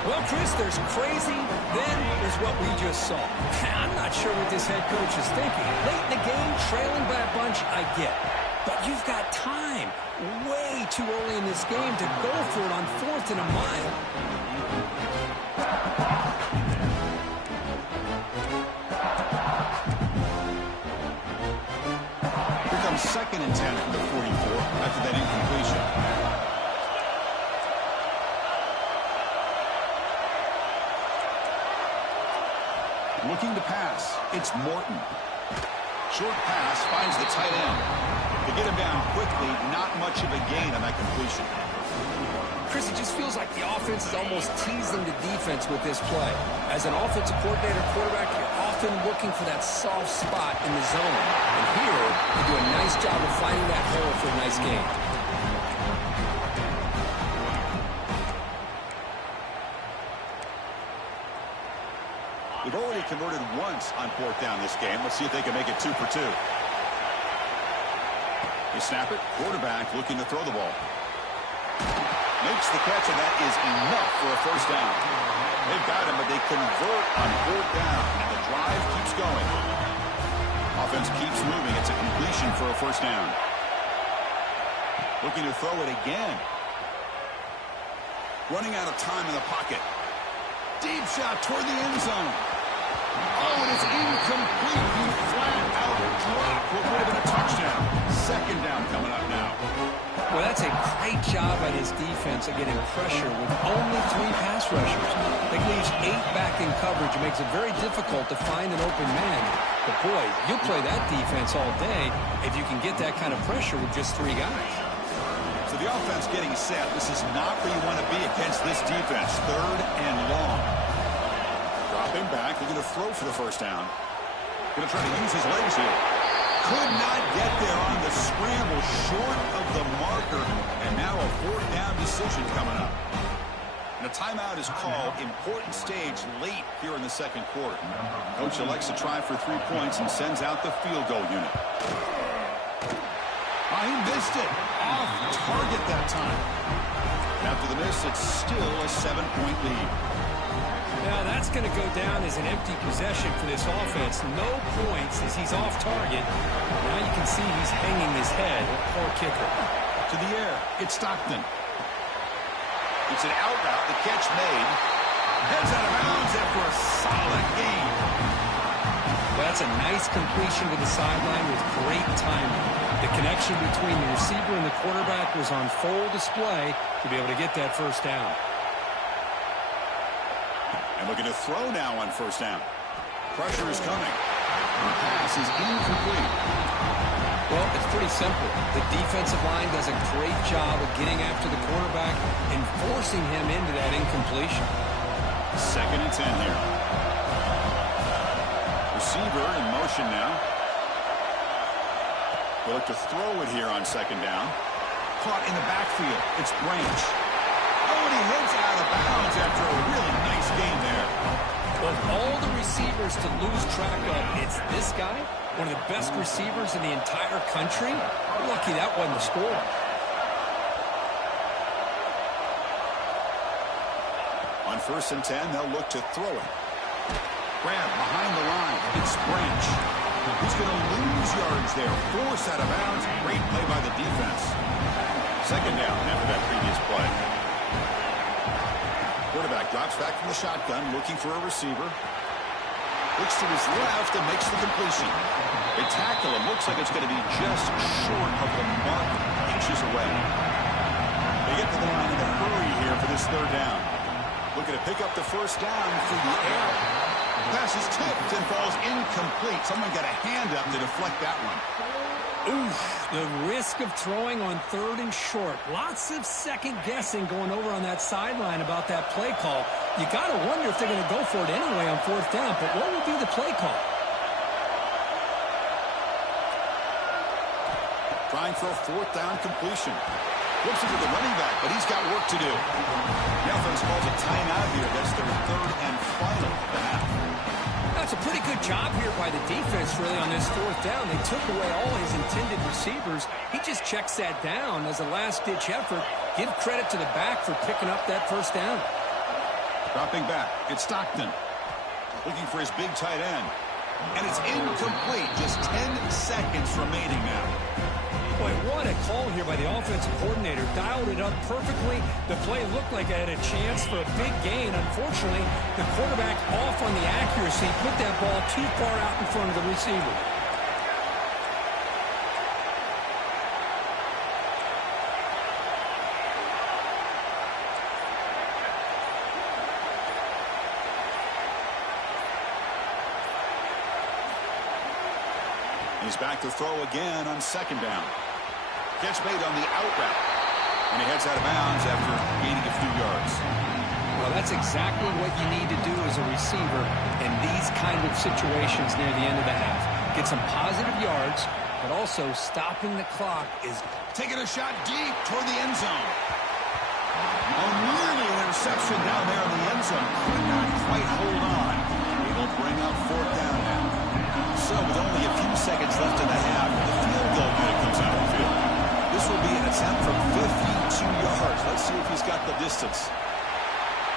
Well, Chris, there's crazy, then there's what we just saw. I'm not sure what this head coach is thinking. Late in the game, trailing by a bunch, I get. But you've got time, way too early in this game to go for it on fourth and a mile. Here comes 2nd and 10 from the 44 after that incompletion. Looking to pass. It's Morton. Short pass finds the tight end. To get him down quickly, not much of a gain on that completion. Chris, it just feels like the offense is almost teasing the defense with this play. As an offensive coordinator, quarterback, you're often looking for that soft spot in the zone. And here, they do a nice job of finding that hole for a nice gain. They've already converted once on 4th down this game. Let's see if they can make it 2 for 2. They snap it. Quarterback looking to throw the ball. Makes the catch, and that is enough for a 1st down. They've got him, but they convert on 4th down, and the drive keeps going. Offense keeps moving. It's a completion for a 1st down. Looking to throw it again. Running out of time in the pocket. Deep shot toward the end zone. Oh, it is incomplete. He flat out dropped what would have been a touchdown. 2nd down coming up now. Well, that's a great job by this defense of getting pressure with only 3 pass rushers. They leaves 8 back in coverage. It makes it very difficult to find an open man. But, boy, you'll play that defense all day if you can get that kind of pressure with just 3 guys. So the offense getting set. This is not where you want to be against this defense. 3rd and long. Dropping back. They're going to throw for the 1st down. Going to try to use his legs here. Could not get there on the scramble, short of the marker, and now a 4th down decision coming up. And a timeout is called. Important stage late here in the 2nd quarter. Coach elects to try for 3 points and sends out the field goal unit. Oh, he missed it. Off target that time. After the miss, it's still a 7-point lead. Now that's going to go down as an empty possession for this offense. No points as he's off target. Now you can see he's hanging his head. Poor kicker. To the air. It's Stockton. It's an out route. The catch made. Heads out of bounds after a solid gain. Well, that's a nice completion to the sideline with great timing. The connection between the receiver and the quarterback was on full display to be able to get that 1st down. And looking to throw now on 1st down. Pressure is coming. The pass is incomplete. Well, it's pretty simple. The defensive line does a great job of getting after the quarterback and forcing him into that incompletion. 2nd and 10 here. Receiver in motion now. They look to throw it here on 2nd down. Caught in the backfield. It's Branch. Oh, and he heads out of bounds after a really nice game there. Of all the receivers to lose track of, it's this guy, one of the best receivers in the entire country. Lucky that wasn't the score. On 1st and 10, they'll look to throw it. Grab behind the line. It's Branch. He's going to lose yards there. Force out of bounds. Great play by the defense. 2nd down after that previous play. Quarterback drops back from the shotgun, looking for a receiver. Looks to his left and makes the completion. They tackle him. Looks like it's going to be just short of the mark, inches away. They get to the line in a hurry here for this 3rd down. Looking to pick up the 1st down through the air. The pass is tipped and falls incomplete. Someone got a hand up to deflect that one. Oof, the risk of throwing on 3rd and short. Lots of second guessing going over on that sideline about that play call. You got to wonder if they're going to go for it anyway on 4th down, but what will be the play call? Trying for a 4th down completion. Looks into the running back, but he's got work to do. The offense calls a timeout here. That's their 3rd and final of the half. That's a pretty good job here by the defense, really, on this 4th down. They took away all his intended receivers. He just checks that down as a last-ditch effort. Give credit to the back for picking up that 1st down. Dropping back, it's Stockton. Looking for his big tight end. And it's incomplete. Just 10 seconds remaining now. Boy, what a call here by the offensive coordinator. Dialed it up perfectly. The play looked like it had a chance for a big gain. Unfortunately, the quarterback off on the accuracy, put that ball too far out in front of the receiver. He's back to throw again on second down. Catch made on the out route. And he heads out of bounds after gaining a few yards. Well, that's exactly what you need to do as a receiver in these kind of situations near the end of the half. Get some positive yards, but also stopping the clock is... Taking a shot deep toward the end zone. Oh, nearly an interception down there in the end zone. Could not quite hold on. It'll bring up fourth down now. So with only a few seconds left in the half, the field goal unit comes out of the field. This will be an attempt from 52 yards. Let's see if he's got the distance.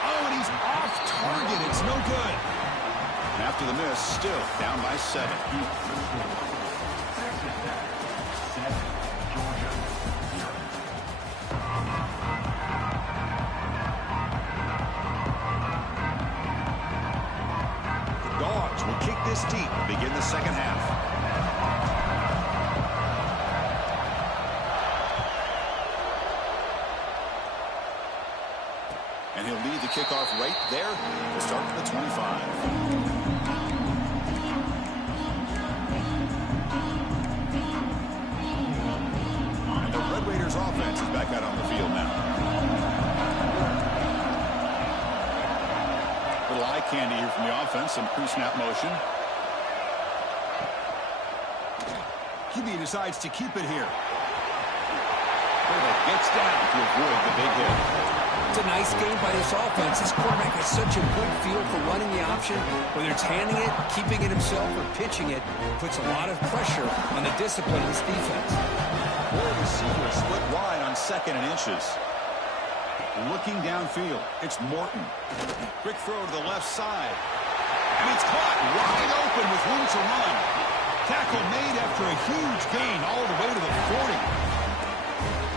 Oh, and he's off target. It's no good. After the miss, still down by 7. The Dogs will kick this deep and begin the second half. And he'll lead the kickoff right there to start from the 25. And the Red Raiders offense is back out on the field now. Little eye candy here from the offense, some pre-snap motion. QB decides to keep it here. Quarterback gets down to avoid the big hit. It's a nice game by this offense. This quarterback has such a good feel for running the option. Whether it's handing it, keeping it himself, or pitching it, puts a lot of pressure on the discipline of this defense. Four receivers split wide on 2nd and inches. Looking downfield, it's Morton. Quick throw to the left side. And it's caught wide open with room to run. Tackle made after a huge gain all the way to the 40.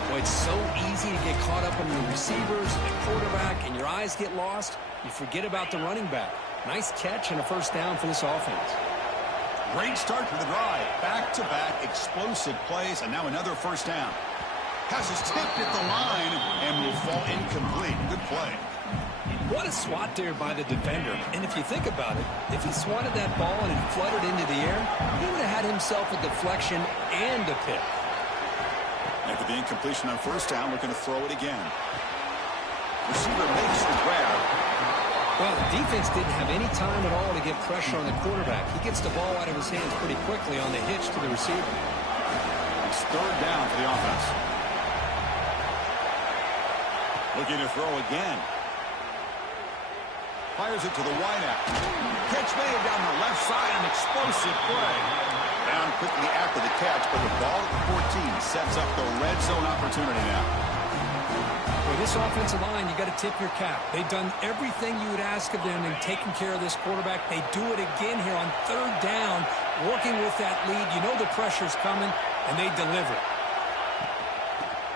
Well, it's so easy to get caught up on the receivers, the quarterback, and your eyes get lost. You forget about the running back. Nice catch and a first down for this offense. Great start for the drive. Back-to-back explosive plays, and now another first down. Pass is tipped at the line and will fall incomplete. Good play. What a swat there by the defender. And if you think about it, if he swatted that ball and it fluttered into the air, he would have had himself a deflection and a pick. After the incompletion on first down, looking to throw it again. Receiver makes the grab. Well, the defense didn't have any time at all to get pressure on the quarterback. He gets the ball out of his hands pretty quickly on the hitch to the receiver. It's third down for the offense. Looking to throw again. Fires it to the wideout. Catch made down the left side, an explosive play. Down quickly after the catch, but the ball at the 14 sets up the red zone opportunity now. Well, this offensive line, you got to tip your cap. They've done everything you would ask of them in taking care of this quarterback. They do it again here on third down, working with that lead. You know the pressure's coming, and they deliver.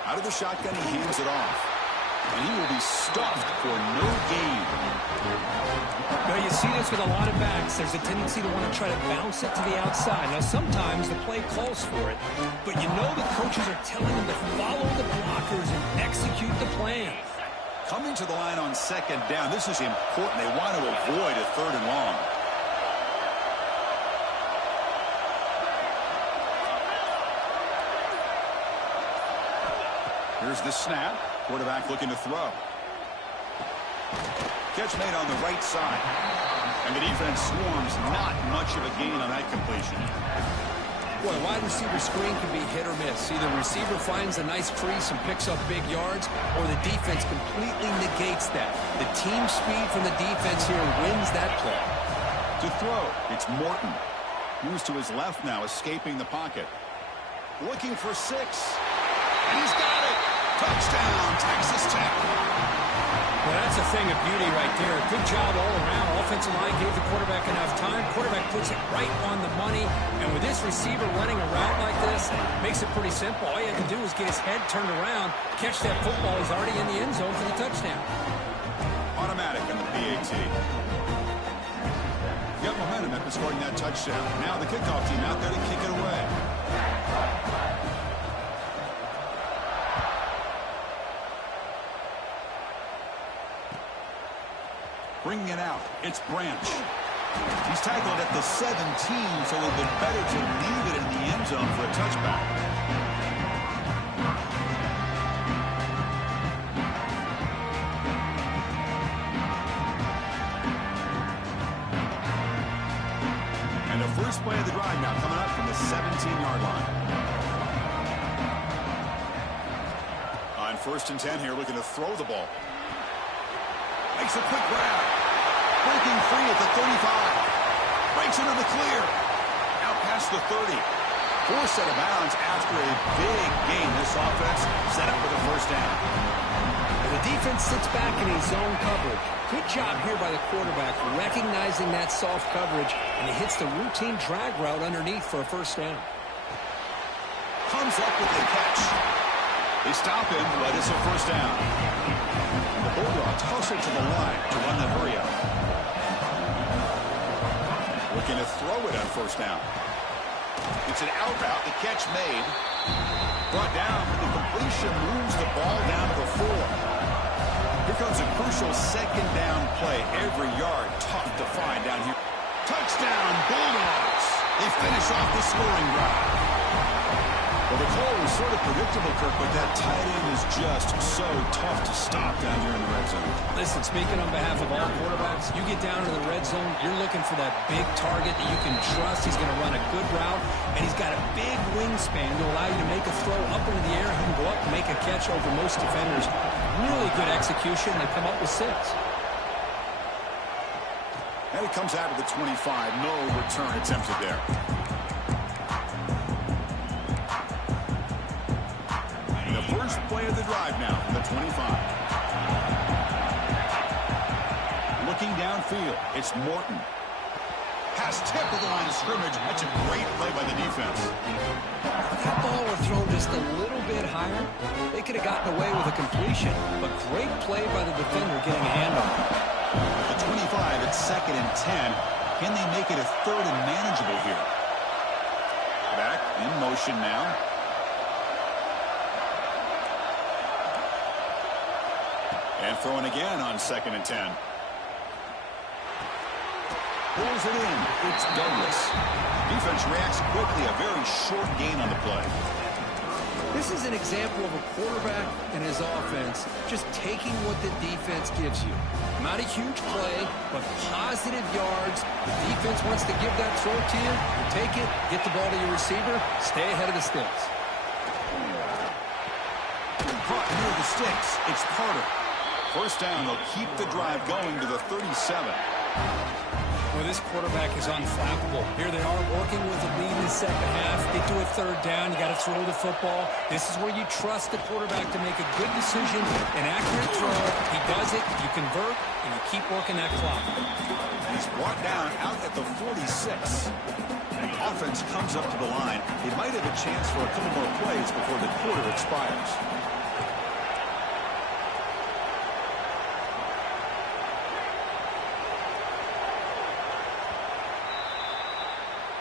Out of the shotgun, he hands it off. And he will be stuffed for no gain. Now, you see this with a lot of backs. There's a tendency to want to try to bounce it to the outside. Now, sometimes the play calls for it, but you know the coaches are telling them to follow the blockers and execute the plan. Coming to the line on second down, this is important. They want to avoid a third and long. Here's the snap. Quarterback looking to throw. Catch made on the right side. And the defense swarms. Not much of a gain on that completion. Boy, a wide receiver screen can be hit or miss. Either the receiver finds a nice crease and picks up big yards, or the defense completely negates that. The team speed from the defense here wins that play. To throw, it's Morton. Moves to his left now, escaping the pocket. Looking for 6. And he's got it. Touchdown, Texas Tech. Well, that's a thing of beauty right there. Good job all around. Offensive line gave the quarterback enough time. Quarterback puts it right on the money. And with this receiver running a route like this, it makes it pretty simple. All you have to do is get his head turned around, catch that football. He's already in the end zone for the touchdown. Automatic on the BAT. Got momentum after scoring that touchdown. Now the kickoff team out there to kick it away. Bringing it out, it's Branch. He's tackled at the 17, so it would have been better to leave it in the end zone for a touchback. And the first play of the drive now coming up from the 17-yard line. On 1st and 10 here, looking to throw the ball. Makes a quick grab. Breaking free at the 35. Breaks into the clear. Out past the 30. Forced out of bounds after a big gain. This offense set up with a first down. And the defense sits back in a zone coverage. Good job here by the quarterback, recognizing that soft coverage, and he hits the routine drag route underneath for a first down. Comes up with a catch. They stop him, but it's a first down. And the Bulldogs hustle to the line to run the hurry up. Looking to throw it on first down. It's an out route. The catch made. Brought down. The completion moves the ball down to the 4. Here comes a crucial second down play. Every yard tough to find down here. Touchdown, Bulldogs. They finish off the scoring drive. Well, the call was sort of predictable, Kirk, but that tight end is just so tough to stop down here in the red zone. Listen, speaking on behalf of all quarterbacks, you get down to the red zone, you're looking for that big target that you can trust. He's going to run a good route, and he's got a big wingspan to allow you to make a throw up into the air. He can go up and make a catch over most defenders. Really good execution. They come up with 6. And it comes out of the 25. No return attempted there. First play of the drive now from the 25. Looking downfield, it's Morton. Pass tip of the line of scrimmage. That's a great play by the defense. If that ball were thrown just a little bit higher, they could have gotten away with a completion. But great play by the defender getting a hand on it. At the 25, it's 2nd and 10. Can they make it a 3rd and manageable here? Back in motion now. And throwing again on 2nd and 10. Pulls it in. It's Douglas. Defense reacts quickly. A very short gain on the play. This is an example of a quarterback and his offense just taking what the defense gives you. Not a huge play, but positive yards. The defense wants to give that throw to you. You take it, get the ball to your receiver, stay ahead of the sticks. Caught near the sticks. It's Carter. First down, they'll keep the drive going to the 37. Well, this quarterback is unflappable. Here they are working with a lead in the second half. Get to a 3rd down. You got to throw the football. This is where you trust the quarterback to make a good decision, an accurate throw. He does it, you convert, and you keep working that clock. He's brought down out at the 46. The offense comes up to the line. They might have a chance for a couple more plays before the quarter expires.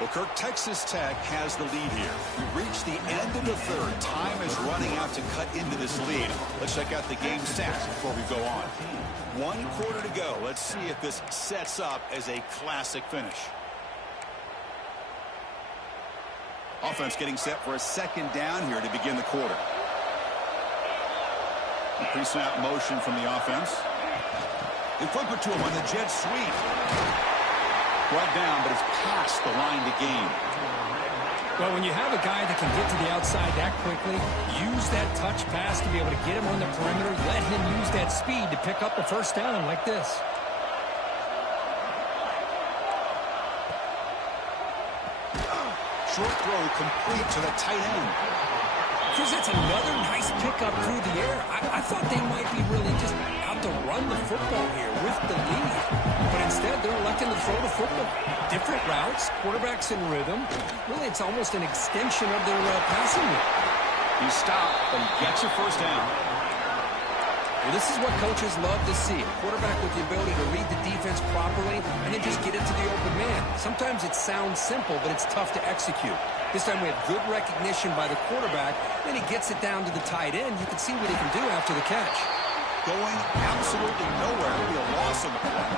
Well, Kirk, Texas Tech has the lead here. We've reached the end of the 3rd. Time is running out to cut into this lead. Let's check out the game stats before we go on. 1 quarter to go. Let's see if this sets up as a classic finish. Offense getting set for a 2nd down here to begin the quarter. Pre-snap motion from the offense. They flip it to him on the jet sweep. Brought down, but it's past the line to gain. Well, when you have a guy that can get to the outside that quickly, use that touch pass to be able to get him on the perimeter, let him use that speed to pick up the first down like this. Short throw complete to the tight end. Because it's another nice pickup through the air. I thought they might be really just out to run the football here with the lead. But instead, they're electing to throw the football. Different routes, quarterbacks in rhythm. Really, it's almost an extension of their passing game. He stopped, but he gets a first down. Well, this is what coaches love to see. A quarterback with the ability to read the defense properly and then just get it to the open man. Sometimes it sounds simple, but it's tough to execute. This time we have good recognition by the quarterback. Then he gets it down to the tight end. You can see what he can do after the catch. Going absolutely nowhere. It'll be a loss of the play.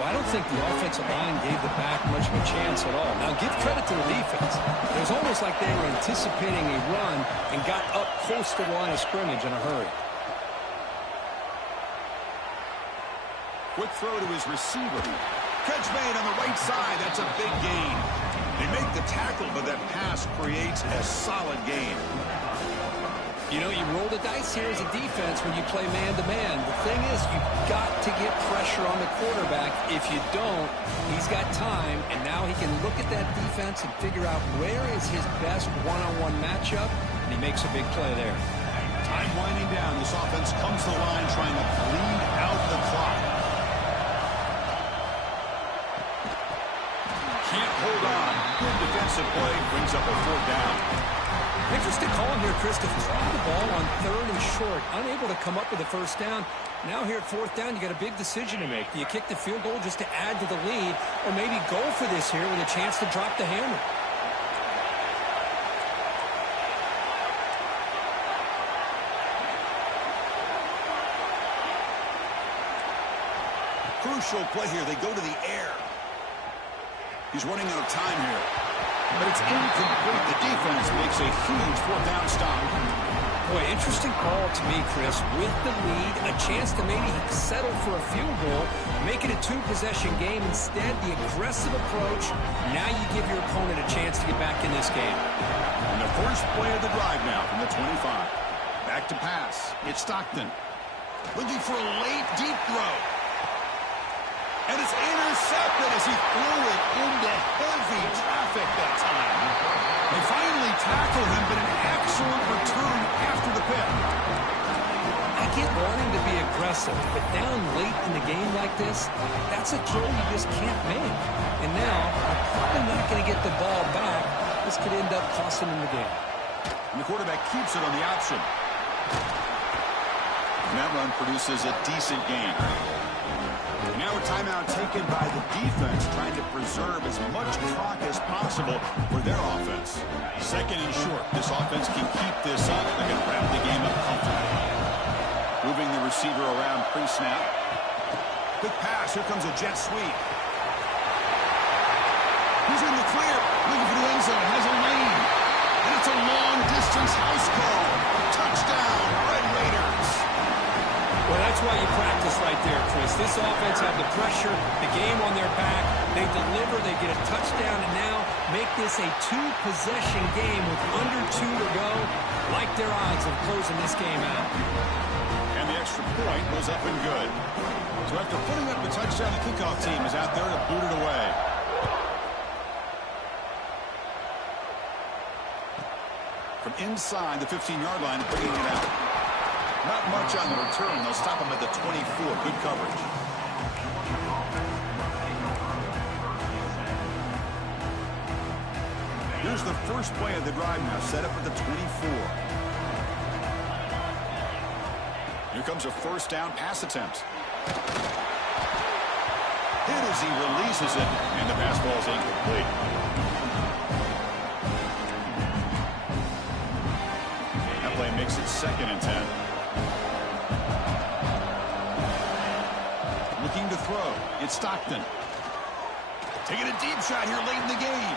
Well, I don't think the offensive line gave the back much of a chance at all. Now, give credit to the defense. It was almost like they were anticipating a run and got up close to the line of scrimmage in a hurry. Quick throw to his receiver. Catch made on the right side. That's a big gain. They make the tackle, but that pass creates a solid gain. You know, you roll the dice here as a defense when you play man-to-man. The thing is, you've got to get pressure on the quarterback. If you don't, he's got time, and now he can look at that defense and figure out where is his best one-on-one matchup, and he makes a big play there. Time winding down. This offense comes to the line trying to bleed out the clock. Can't hold on. Good defensive play brings up a 4th down. Interesting call here, Chris, to throw the ball on 3rd and short, unable to come up with a 1st down. Now here at 4th down, you got a big decision to make. Do you kick the field goal just to add to the lead, or maybe go for this here with a chance to drop the hammer? Crucial play here. They go to the air. He's running out of time here. But it's incomplete. The defense makes a huge 4th down stop. Boy, interesting call to me, Chris. With the lead, a chance to maybe settle for a field goal, make it a 2-possession game. Instead, the aggressive approach. Now you give your opponent a chance to get back in this game. And the first play of the drive now from the 25. Back to pass. It's Stockton. Looking for a late, deep throw. And it's intercepted as he threw it into heavy traffic that time. They finally tackle him, but an excellent return after the pick. I get wanting to be aggressive, but down late in the game like this, that's a throw you just can't make. And now, they're probably not going to get the ball back. This could end up costing them the game. And the quarterback keeps it on the option. And that run produces a decent gain. Now a timeout taken by the defense, trying to preserve as much clock as possible for their offense. 2nd and short. This offense can keep this up. They're going to wrap the game up comfortably. Moving the receiver around pre-snap. Quick pass. Here comes a jet sweep. He's in the clear. Looking for the end zone. Has a lane. And it's a long-distance house call. Touchdown, Red Raiders. Well, that's why you practice right there, Chris. This offense had the pressure, the game on their back. They deliver, they get a touchdown, and now make this a 2-possession game with under 2 to go. Like their odds of closing this game out. And the extra point was up and good. So after putting up the touchdown, the kickoff team is out there to boot it away. From inside the 15-yard line, bringing it out. Not much on the return. They'll stop him at the 24. Good coverage. Here's the first play of the drive now, set up at the 24. Here comes a 1st down pass attempt. Hit as he releases it, and the pass ball is incomplete. That play makes it 2nd and 10. Looking to throw. It's Stockton. Taking a deep shot here late in the game.